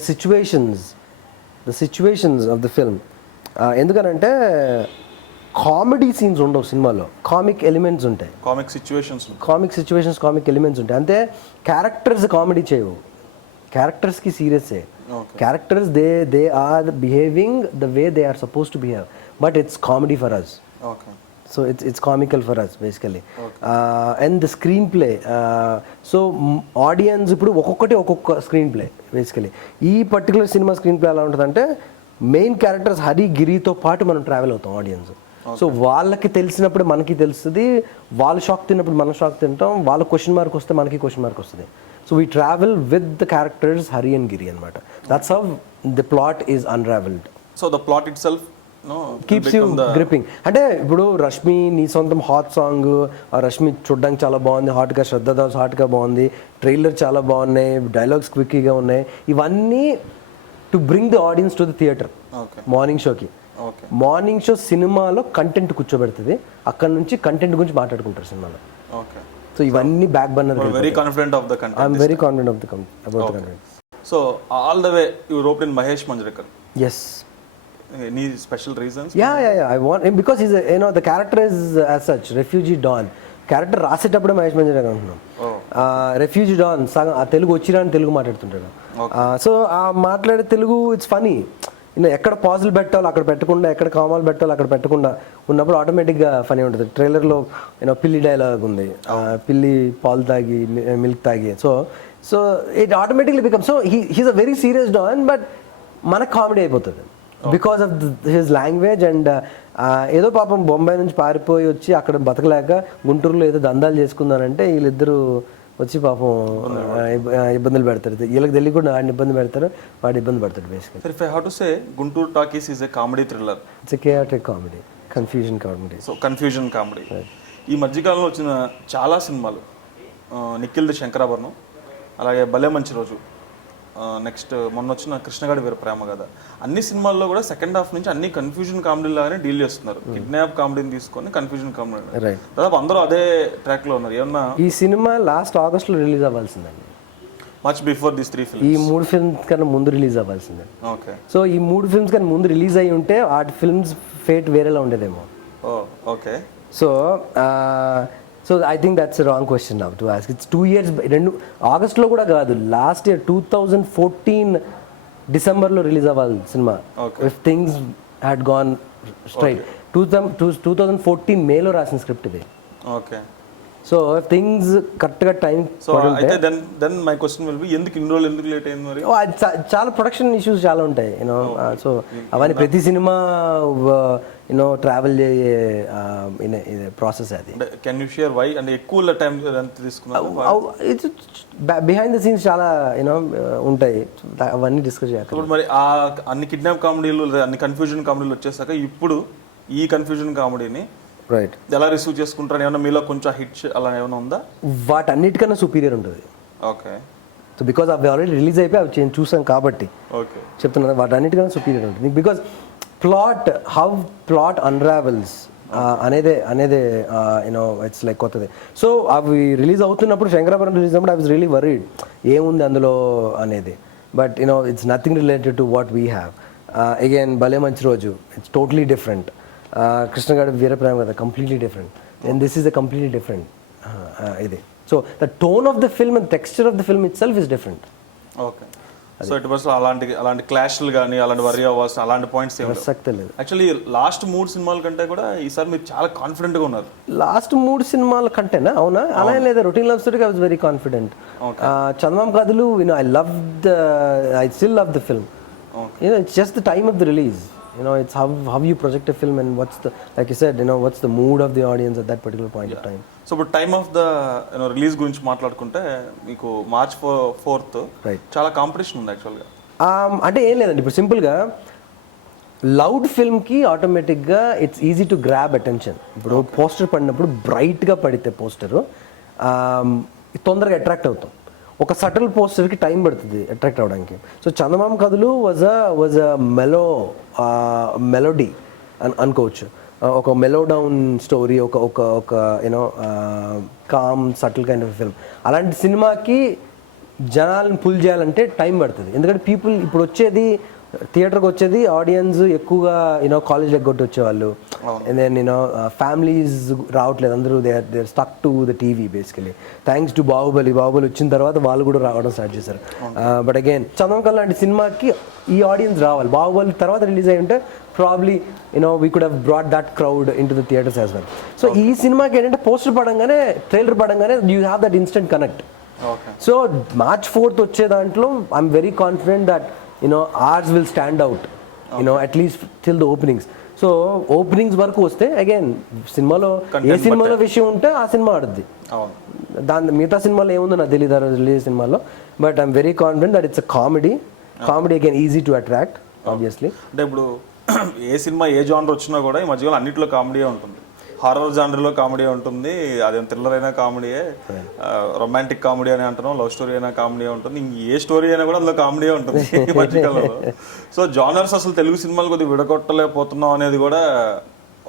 situations of the film. ఎందుకనంటే కామెడీ సీన్స్ ఉండవు సినిమాలో, కామిక్ ఎలిమెంట్స్ ఉంటాయి. కామిక్ సిచ్యువేషన్స్ కామిక్ ఎలిమెంట్స్ ఉంటాయి. అంతే క్యారెక్టర్స్ కామెడీ చేయవు, క్యారెక్టర్స్కి సీరియస్సే. Characters they are behaving the way they are suppose to behave, but it's comedy for us. So it's comical for us basically. And the screenplay, so audience ఇప్పుడు ఒక్కొక్క స్క్రీన్ ప్లే బేసికలీ. ఈ పర్టికులర్ సినిమా స్క్రీన్ ప్లే ఎలా ఉంటుందంటే మెయిన్ క్యారెక్టర్స్ హరి గిరితో పాటు మనం ట్రావెల్ అవుతాం ఆడియన్స్. సో వాళ్ళకి తెలిసినప్పుడు మనకి తెలుస్తుంది, వాళ్ళు షాక్ తిన్నప్పుడు మనం షాక్ తింటాం, వాళ్ళ క్వశ్చన్ మార్క్ వస్తే మనకి క్వశ్చన్ మార్క్ వస్తుంది. So we travel with the characters Hari and Giri అనమాట. That's how the plot is unravelled. So the plot itself keeps you gripping. అంటే ఇప్పుడు రష్మి నీ సొంతం హాట్ సాంగ్, రష్మి చూడడానికి చాలా బాగుంది, హాట్గా, శ్రద్ధ దాస్ హాట్గా బాగుంది, ట్రైలర్ చాలా బాగున్నాయి, డైలాగ్స్ క్విక్గా ఉన్నాయి, ఇవన్నీ to bring the audience to the theatre morning షోకి. మార్నింగ్ షో సినిమాలో కంటెంట్ కూర్చోబెడుతుంది, అక్కడ నుంచి కంటెంట్ గురించి మాట్లాడుకుంటారు సినిమాలో. సో ఇవన్నీ back burner. Very confident of the content. I'm very confident of the about the content. So all the way you roped in Mahesh Manjrekar. Yes. Any special reasons? Yeah. I want him because he's the character is as such refugee don. Character రాసేటప్పుడే మహేష్ మంజ్రేకర్ అంటున్నాం. రెఫ్యూజీ డాన్ తెలుగు వచ్చిరా అని తెలుగు మాట్లాడుతుంటాడు. సో ఆ మాట్లాడే తెలుగు ఇట్స్ ఫనీ. ఎక్కడ పాజులు పెట్టాలో అక్కడ పెట్టకుండా, ఎక్కడ కామాలు పెట్టాలో అక్కడ పెట్టకుండా ఉన్నప్పుడు ఆటోమేటిక్గా ఫనీ ఉంటుంది. ట్రైలర్లో పిల్లి డైలాగ్ ఉంది, పిల్లి పాలు తాగి మిల్క్ తాగి. So it automatically become. So he's a very serious don, but మనకు కామెడీ అయిపోతుంది because of his language. And ఏదో పాపం బొంబాయి నుంచి పారిపోయి వచ్చి అక్కడ బతకలేక గుంటూరులో ఏదో దందాలు చేసుకుందానంటే వీళ్ళిద్దరూ వచ్చి పాపం ఇబ్బందులు పెడతారు. వీళ్ళకి తెలియకుండా వాడిని ఇబ్బంది పెడతారు, వాడు ఇబ్బంది పడతాడు బేసిక్గా. Sir, if I have to say, Guntur Talkies is a comedy thriller. It's a chaotic comedy, confusion comedy. So confusion comedy. ఈ మధ్యకాలంలో వచ్చిన చాలా సినిమాలు, నిఖిల్ది శంకరాభరణం, అలాగే భలే మంచి రోజు, నెక్స్ట్ మొన్న వచ్చిన కృష్ణగాడి వీర ప్రేమ కథ, అన్ని సినిమాల్లో కూడా సెకండ్ హాఫ్ నుంచి అన్ని కన్ఫ్యూజన్ కామెడీ లాగానే డీల్ చేస్తున్నారు. కిడ్నాప్ కామెడీని తీసుకొని కన్ఫ్యూజన్ కామెడీ, రైట్. దాదాపు అందరూ అదే ట్రాక్లో ఉన్నారు. ఏమన్నా ఈ సినిమా లాస్ట్ ఆగస్ట్లో రిలీజ్ అవ్వాల్సిందండి. Much before this 3 films. ఈ 3 ఫిల్మ్స్ కన్నా ముందు రిలీజ్ అవ్వాల్సిందే. ఓకే. సో ఈ 3 ఫిల్మ్స్ కన్నా ముందు రిలీజ్ అయ్యి ఉంటే ఆ ఫిల్మ్స్ ఫేట్ వేరేలా ఉండేదేమో. Oh okay. So so I think that's wrong question now to ask. It's 2 years, ఆగస్ట్లో కూడా కాదు, లాస్ట్ ఇయర్ 2014 డిసెంబర్లో రిలీజ్ అవ్వాలి సినిమా. If things had gone straight. 2014 మేలో రాసిన స్క్రిప్ట్ ఇది. ఓకే. సో థింగ్స్ కరెక్ట్గా టైం. సో అయితే then my question will be, ఎందుకు ఇన్ని రోజులు ఎందుకు లేట్ అయింది మరి? చాలా ప్రొడక్షన్ ఇష్యూస్ చాలా ఉంటాయి, యూనో. సో అవన్నీ ప్రతి సినిమా యూనో ట్రావెల్ చేయే ఇదే ప్రాసెస్ అది. Can you share why? అంటే ఎక్కువ టైం ఎంత తీసుకున్నారు? ఇట్స్ బిహైండ్ ద సీన్స్ చాలా యూనో ఉంటాయి, అవన్నీ డిస్కస్ చేయాలి. ఇప్పుడు మరి ఆ అన్ని కిడ్నాప్ కామెడీలు, అన్ని కన్ఫ్యూజన్ కామెడీలు వచ్చేసాక ఇప్పుడు ఈ కన్ఫ్యూజన్ కామెడీని రైట్ ఎలా రిసీవ్ చేసుకుంటారు? ఏమన్నా మీలో కొంచెం హిట్ అలా ఏమైనా ఉందా? వాటన్నిటికన్నా సుపీరియర్ ఉంటుంది. ఓకే. సో బికాజ్ అవి ఆల్రెడీ రిలీజ్ అయిపోయి అవి చూసాం కాబట్టి ఓకే చెప్తున్నా, వాటన్నిటికన్నా సుపీరియర్ ఉంటుంది. బికాజ్ ప్లాట్, హౌ ప్లాట్ అన్రావెల్స్ అనేదే యూనో ఇట్స్ లైక్ కొత్తది. సో అవి రిలీజ్ అవుతున్నప్పుడు, శంకరాభరణం రిలీజ్ అయినప్పుడు ఐ వాజ్ రియలీ వరీడ్ ఏముంది అందులో అనేది. But you know it's nothing related to what we have. Again భలే మంచి రోజు, it's totally different. Krishnagaadi Veera Prema కదా, completely different. And this is a completely different ఇది. So the tone of the film and texture of the film itself is different. Okay. So ఇటు బస్ అలాంటి క్లాష్లు కానీ అలాంటి వరీ అవ్వాల్సిన అలాంటి పాయింట్స్ ఏమి ప్రసక్తే లేదు. యాక్చువల్లీ లాస్ట్ 3 సినిమాల కంటే కూడా ఈసారి మీరు చాలా కాన్ఫిడెంట్గా ఉన్నారు. లాస్ట్ 3 సినిమాల కంటేనా? అవునా? అలా ఏం లేదా. రొటీన్ లవ్ స్టోరీకి ఐ వాజ్ వెరీ కాన్ఫిడెంట్. చందమామ కథలు, I still love the film. It's just the time of the release. It's how you project a film and what's the, like you said, what's the mood of the audience at that particular point of time. So ఇప్పుడు టైమ్ ఆఫ్ ద రిలీజ్ గురించి మాట్లాడుకుంటే మీకు March 4th చాలా కాంపిటీషన్ ఉంది యాక్చువల్గా. అంటే ఏం లేదండి, ఇప్పుడు సింపుల్గా లౌడ్ ఫిల్మ్కి ఆటోమేటిక్గా it's easy to grab attention. ఇప్పుడు పోస్టర్ పడినప్పుడు బ్రైట్గా పడితే పోస్టరు తొందరగా అట్రాక్ట్ అవుతాం. ఒక సటిల్ పోస్టర్కి టైం పడుతుంది అట్రాక్ట్ అవ్వడానికి. So Chandamama Kathalu was a melody అనుకోవచ్చు. ఒక మెలో డౌన్ స్టోరీ, ఒక you know calm subtle kind of film. అలాంటి సినిమాకి జనాలను పుల్ చేయాలంటే టైం పడుతుంది. ఎందుకంటే పీపుల్ ఇప్పుడు థియేటర్కి వచ్చేది ఆడియన్స్ ఎక్కువగా కాలేజ్ ఎగ్గొట్టి వచ్చేవాళ్ళు. అండ్ దెన్ ఫ్యామిలీస్ రావట్లేదు, అందరూ they are stuck to the TV basically. Thanks to Baahubali వచ్చిన తర్వాత వాళ్ళు కూడా రావడం స్టార్ట్ చేశారు. బట్ అగైన్ చందమామ లాంటి సినిమాకి ఈ ఆడియన్స్ రావాలి. బాహుబలి తర్వాత రిలీజ్ అయ్యి ఉంటే probably we could have brought that crowd in to the theatres as well. So ఈ సినిమాకి ఏంటంటే పోస్టర్ పడంగానే, ట్రైలర్ పడంగానే you have that instant connect. So March 4th వచ్చే దాంట్లో I'm very confident that ours will stand out, at least till the openings. So openings వరకు వస్తే అగైన్ సినిమాలో ఏ సినిమాలో విషయం ఉంటే ఆ సినిమా ఆడుద్ది. దాని మిగతా సినిమాలో ఏముందో నాకు తెలియదు రిలీజ్ సినిమాలో. But I'm very confident that it's a comedy again, easy to attract obviously. అంటే ఇప్పుడు ఏ సినిమా ఏ జానర్ వచ్చినా కూడా ఈ మధ్యలో అన్నింటిలో కామెడీ ఉంటుంది. హారర్ జానర్లో కామెడీ ఉంటుంది, అదేం థ్రిల్లర్ అయినా కామెడీయే, రొమాంటిక్ కామెడీ అని అంటున్నాం, లవ్ స్టోరీ అయినా కామెడీ ఉంటుంది, ఏ స్టోరీ అయినా కూడా అందులో కామెడీ ఉంటుంది ఈ మధ్యకాలంలో. సో జానర్స్ అసలు తెలుగు సినిమాలు కొద్దిగా విడగొట్టలేకపోతున్నాం అనేది కూడా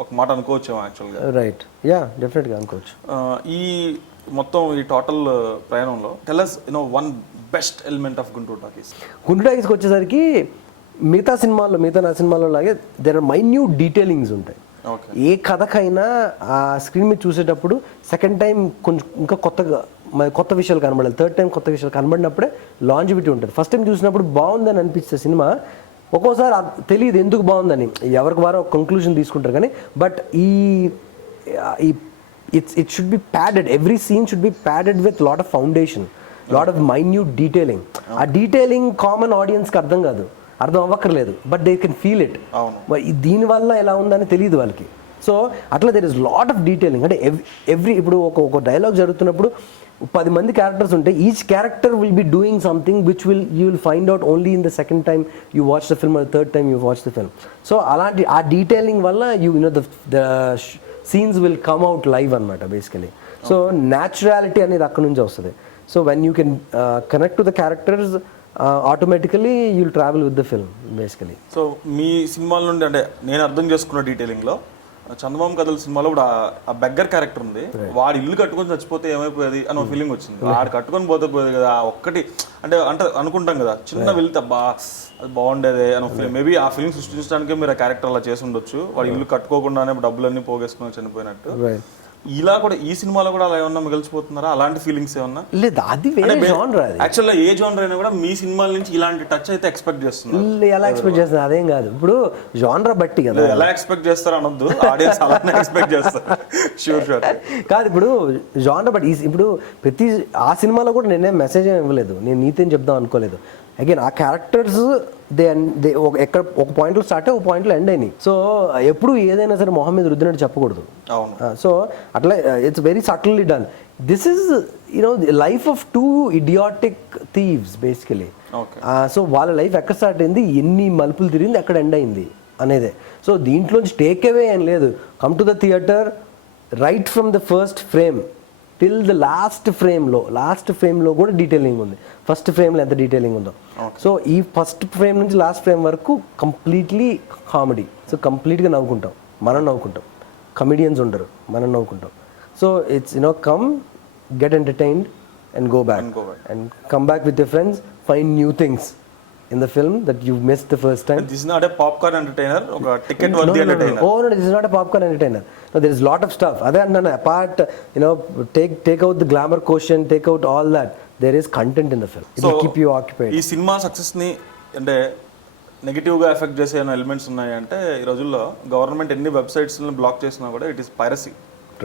ఒక మాట అనుకోవచ్చు యాక్చువల్గా. రైట్, యా డెఫినెట్గా అనుకోవచ్చు. ఈ మొత్తం ఈ టోటల్ ప్రయాణంలో tell us one best element of Guntur talkies. Guntur టాకీస్కి వచ్చేసరికి మిగతా నా సినిమాల్లో లాగే దేర్ ఆర్ మైన్యూట్ డీటెయిలింగ్స్ ఉంటాయి. ఏ కథకైనా ఆ స్క్రీన్ మీద చూసేటప్పుడు సెకండ్ టైం కొంచెం ఇంకా కొత్త విషయాలు కనబడాలి, థర్డ్ టైం కొత్త విషయాలు కనబడినప్పుడే లాంజివిటీ ఉంటుంది. ఫస్ట్ టైం చూసినప్పుడు బాగుందని అనిపిస్తే సినిమా ఒక్కోసారి తెలియదు ఎందుకు బాగుందని, ఎవరికి వారు ఒక కంక్లూజన్ తీసుకుంటారు. కానీ but it should be padded, every scene should be padded with lot of foundation, lot of minute detailing. ఆ డీటెయిలింగ్ కామన్ ఆడియన్స్కి అర్థం అవ్వక్కర్లేదు, but they can feel it. దీనివల్ల ఎలా ఉందని తెలియదు వాళ్ళకి. సో అట్లా there is lot of detailing. అంటే ఎవ్రీ ఇప్పుడు ఒక డైలాగ్ జరుగుతున్నప్పుడు 10 మంది క్యారెక్టర్స్ ఉంటే each character will be doing something which you will find out only in the second time you watch the film or third time you watch the film. So అలాంటి ఆ డీటెయిలింగ్ వల్ల you know the scenes will come out live అనమాట బేసికలీ. సో న్యాచురాలిటీ అనేది అక్కడ నుంచి వస్తుంది. So when you can connect to the characters automatically you'll travel with the film basically. So మీ సినిమాల నుండి అంటే నేను అర్థం చేసుకున్న డీటెయిలింగ్లో చందమామ కథల సినిమాలో కూడా ఆ బెగ్గర్ క్యారెక్టర్ ఉంది, వాడు ఇల్లు కట్టుకొని చచ్చిపోతే ఏమైపోయేది అని ఒక ఫీలింగ్ వచ్చింది. వాడు కట్టుకొని పోతే పోయేది కదా ఒక్కటి అంటే అనుకుంటాం కదా చిన్న వెళ్తే అబ్బా అది బాగుండేది అని ఒక ఫీలింగ్. మేబీ ఆ ఫీలింగ్ సృష్టించడానికే మీరు ఆ క్యారెక్టర్ అలా చేసి ఉండొచ్చు. వాడు ఇల్లు కట్టుకోకుండానే డబ్బులన్నీ పోగేసుకుని చనిపోయినట్టు. ఇలా కూడా ఈ సినిమాలో కూడా అలా ఏమన్నా మిగిలిచిపోతున్నారా అలాంటి ఫీలింగ్స్ ఏమన్నా? లేదు, అది వేరే జానర్. అది యాక్చువల్గా ఏ జానర్ అయినా కూడా మీ సినిమాల నుంచి ఇలాంటి టచ్ అయితే ఎక్స్పెక్ట్ చేస్తున్నారు. ఎలా ఎక్స్పెక్ట్ చేస్తారు అదేం కాదు, ఇప్పుడు జానర్ బట్టి కదా. ఎలా ఎక్స్పెక్ట్ చేస్తారు అనొద్దు, ఆడియన్స్ అలానే ఎక్స్పెక్ట్ చేస్తారు. షూర్ కాదు, ఇప్పుడు జానర్ బట్టి. ఇప్పుడు ప్రతి ఆ సినిమాలో కూడా నేనే మెసేజ్ ఏం ఇవ్వలేదు, నేను నీతేం చెప్దాం అనుకోలేదు. అగైన్ ఆ క్యారెక్టర్స్ దే ఎక్కడ ఒక పాయింట్లో స్టార్ట్ అయ్యి ఒక పాయింట్లో ఎండ్ అయినాయి. సో ఎప్పుడు ఏదైనా సరే మొహం మీద రుద్దినట్టు చెప్పకూడదు. సో అట్లా it's very subtly done. This is you know life of 2 idiotic thieves basically. So వాళ్ళ లైఫ్ ఎక్కడ స్టార్ట్ అయింది, ఎన్ని మలుపులు తిరిగింది, ఎక్కడ ఎండ్ అయింది అనేదే. సో దీంట్లోంచి టేక్ అవే ఏం లేదు. Come to the theatre right from the first frame till the last ఫ్రేమ్లో కూడా డీటెయిలింగ్ ఉంది. ఫస్ట్ ఫ్రేమ్లో ఎంత డీటెయిలింగ్ ఉందో. సో ఈ ఫస్ట్ ఫ్రేమ్ నుంచి లాస్ట్ ఫ్రేమ్ వరకు కంప్లీట్లీ కామెడీ. సో కంప్లీట్గా నవ్వుకుంటాం, మనం నవ్వుకుంటాం. కమెడియన్స్ ఉండరు, మనం నవ్వుకుంటాం. So it's come get entertained and go back and come back with your friends, find new things in the film that you missed the first time. This is not a popcorn entertainer, oka ticket worthy entertainer. Oh no, this is not a popcorn entertainer. No, there is lot of stuff. Other than apart, take out the glamour quotient, take out all that. There is content in the film. It will keep you occupied. ఈ సినిమా సక్సెస్ ని అంటే నెగటివ్ గా ఎఫెక్ట్ చేసే ఎలిమెంట్స్ ఉన్నాయి అంటే ఈ రోజుల్లో గవర్నమెంట్ ఎన్ని వెబ్సైట్స్ ని బ్లాక్ చేసినా కూడా it is piracy.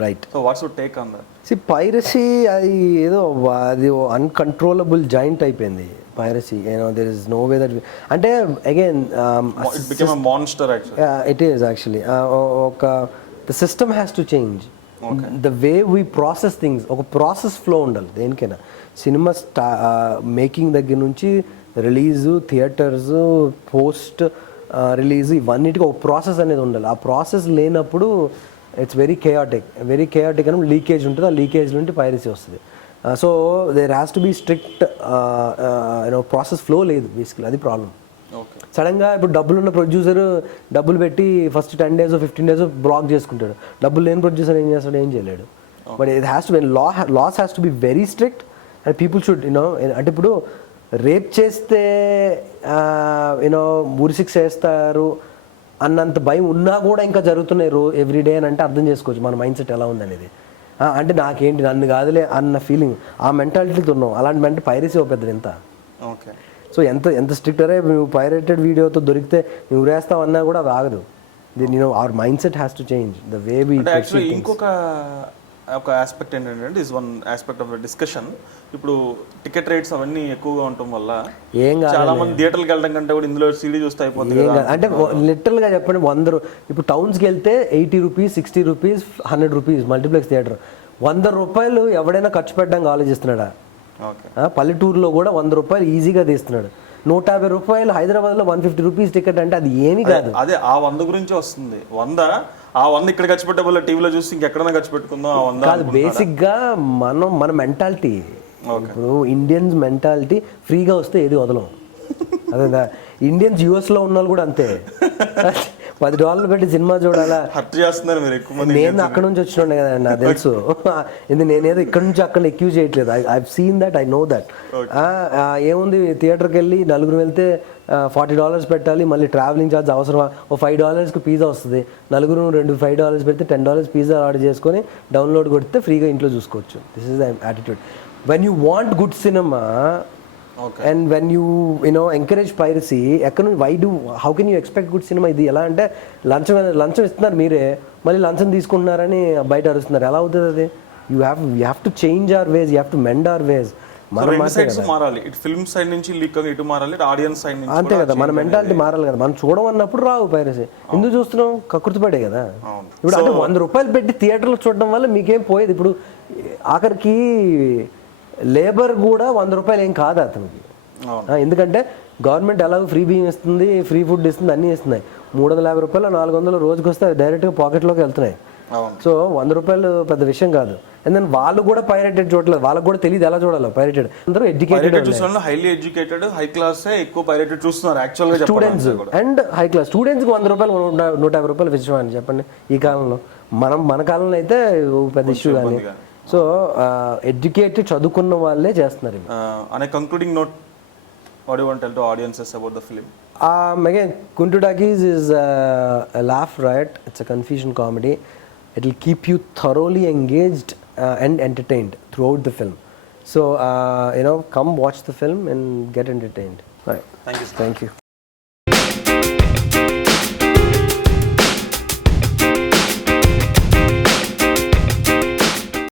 Right. So what's your take on that? See, piracy అది uncontrollable giant అయిపోయింది. Piracy, there is no way that అంటే again it became a monster actually. Yeah, it is actually. The system has to change. Okay. The way we process things, ఒక ప్రాసెస్ ఫ్లో ఉండాలి దేనికైనా. సినిమా మేకింగ్ దగ్గర నుంచి రిలీజు, థియేటర్స్, పోస్ట్ రిలీజ్, ఇవన్నిటికీ ఒక ప్రాసెస్ అనేది ఉండాలి. ఆ ప్రాసెస్ లేనప్పుడు ఇట్స్ వెరీ కేయాటిక్ అని లీకేజ్ ఉంటుంది. ఆ లీకేజ్ నుండి పైరసీ వస్తుంది. So there has to be strict process flow లేదు బేసికలీ, అది ప్రాబ్లం. సడన్గా ఇప్పుడు డబ్బులున్న ప్రొడ్యూసర్ డబ్బులు పెట్టి ఫస్ట్ 10 days 15 days బ్లాక్ చేసుకుంటాడు. డబ్బులు లేని ప్రొడ్యూసర్ ఏం చేస్తాడు, ఏం చేయలేడు. But it has to laws has to be very strict and people should అంటే ఇప్పుడు రేప్ చేస్తే ఉరిశిక్ష వేస్తారు అన్నంత భయం ఉన్నా కూడా ఇంకా జరుగుతున్నాయి ఎవ్రీడే అని అంటే అర్థం చేసుకోవచ్చు మన మైండ్ సెట్ ఎలా ఉందనేది. అంటే నాకేంటి, నన్ను కాదులే అన్న ఫీలింగ్, ఆ మెంటాలిటీతో ఉన్నాం. అలాంటి పైరసీ ఒక పెద్దది ఎంత. ఓకే. సో ఎంత స్ట్రిక్ట్ అరే నువ్వు పైరేటెడ్ వీడియోతో దొరికితే నువ్వు వేస్తావు అన్నా కూడా అది ఆగదు. Our mind set has to change the way we. ఇంకొక ఆస్పెక్ట్ ఏంటంటే is one aspect of discussion. ఇప్పుడు టికెట్ రేట్స్ అవన్నీ ఎక్కువగా ఉండటం వల్ల చాలా మంది థియేటర్కి వెళ్ళడం కంటే కూడా ఇందులో సీడీ చూస్తే అయిపోతుంది. అంటే లిటరల్ గా చెప్పండి, 100 ఇప్పుడు టౌన్స్కి వెళ్తే 80 rupees, 60 rupees, 100 rupees multiplex theatre. 100 రూపాయలు ఎవడైనా ఖర్చు పెట్టడానికి ఆలోచిస్తున్నాడా? పల్లెటూరులో కూడా 100 రూపాయలు ఈజీగా తీస్తున్నాడు. 150 రూపాయలు హైదరాబాద్లో 150 రూపీస్ టికెట్ అంటే అది ఏమీ కాదు. అదే ఆ 100 గురించి వస్తుంది. 100 ఇక్కడ ఖర్చు పెట్టే వల్ల టీవీలో చూసి ఇంకెక్కడైనా ఖర్చు పెట్టుకుందాం. ఆ 100 కాదు, బేసిక్గా మన మెంటాలిటీ. ఇప్పుడు ఇండియన్స్ మెంటాలిటీ ఫ్రీగా వస్తే ఏది వదలం. అదేదా ఇండియన్స్ యూఎస్లో ఉన్న వాళ్ళు కూడా అంతే. $10 పెట్టి సినిమా చూడాలా. నేను అక్కడ నుంచి వచ్చిన కదా నాకు తెలుసు. నేనేదో ఇక్కడ నుంచి అక్కడ ఎక్యూజ్ చేయట్లేదు. I seen that, I know that. ఏముంది, థియేటర్కి వెళ్ళి నలుగురు వెళ్తే $40 పెట్టాలి, మళ్ళీ ట్రావెలింగ్ ఛార్జ్ అవసరమా? ఓ $5కి పిజ్జా వస్తుంది. నలుగురు $5 పెడితే $10 పిజ్జా ఆర్డర్ చేసుకొని డౌన్లోడ్ కొడితే ఫ్రీగా ఇంట్లో చూసుకోవచ్చు. This is the attitude. When you want good cinema and when you encourage piracy, how can you expect good cinema? ఇది ఎలా అంటే లంచం ఇస్తున్నారు మీరే, మళ్ళీ లంచం తీసుకుంటున్నారని బయట అరుస్తున్నారు. ఎలా అవుతుంది అది? You have to change our ways, you have to mend hour వేస్. మనం రెండు మాత్రమే సైడ్స్ మారాలి, ఇటు ఫిల్మ్ సైడ్ నుంచి లీక్ ఇటు మారాలి, ఇటు ఆడియన్స్ సైడ్ నుంచి అంతే కదా, మన మెంటాలిటీ మారాలి కదా. మనం చూడమన్నప్పుడు రావు పైరసీ, ఎందుకు చూస్తున్నాం, కకృతి పడే కదా. అవును. ఇప్పుడు అంటే 100 రూపాయలు పెట్టి థియేటర్లో చూడడం వల్ల మీకేం పోయేది. ఇప్పుడు ఆఖరికి లేబర్ కూడా 100 రూపాయలు ఏం కాదు అతనికి. ఎందుకంటే గవర్నమెంట్ ఎలాగో ఫ్రీ బియ్యం ఇస్తుంది, ఫ్రీ ఫుడ్ ఇస్తుంది, అన్నీ ఇస్తున్నాయి. 350 రూపాయలు 400 రోజుకి వస్తే అవి డైరెక్ట్గా పాకెట్లోకి వెళ్తున్నాయి. సో 100 రూపాయలు పెద్ద విషయం కాదు. అండ్ దెన్ వాళ్ళు కూడా పైరేటెడ్ చూడలేదు, వాళ్ళకి కూడా తెలియదు ఎలా చూడాలో. పైరేటెడ్ అందరూ educated highly educated high class ఎక్కువ పైరేటెడ్ చూస్తున్నారు యాక్చువల్గా స్టూడెంట్స్ అండ్ హై క్లాస్ స్టూడెంట్స్కి 100 రూపాయలు 150 రూపాయలు విషయం అని చెప్పండి ఈ కాలంలో. మన కాలంలో అయితే పెద్ద ఇష్యూ కానీ. సో ఎడ్యుకేటెడ్ చదువుకున్న వాళ్ళే చేస్తున్నారు. అనే concluding note, what do you want to tell to audiences about the film? Again, Kuntu Talkies is a laugh riot. It's a confusion comedy. It will keep you thoroughly engaged and entertained throughout the film. So, come watch the film and get entertained. Right. Thank you, sir. Thank you.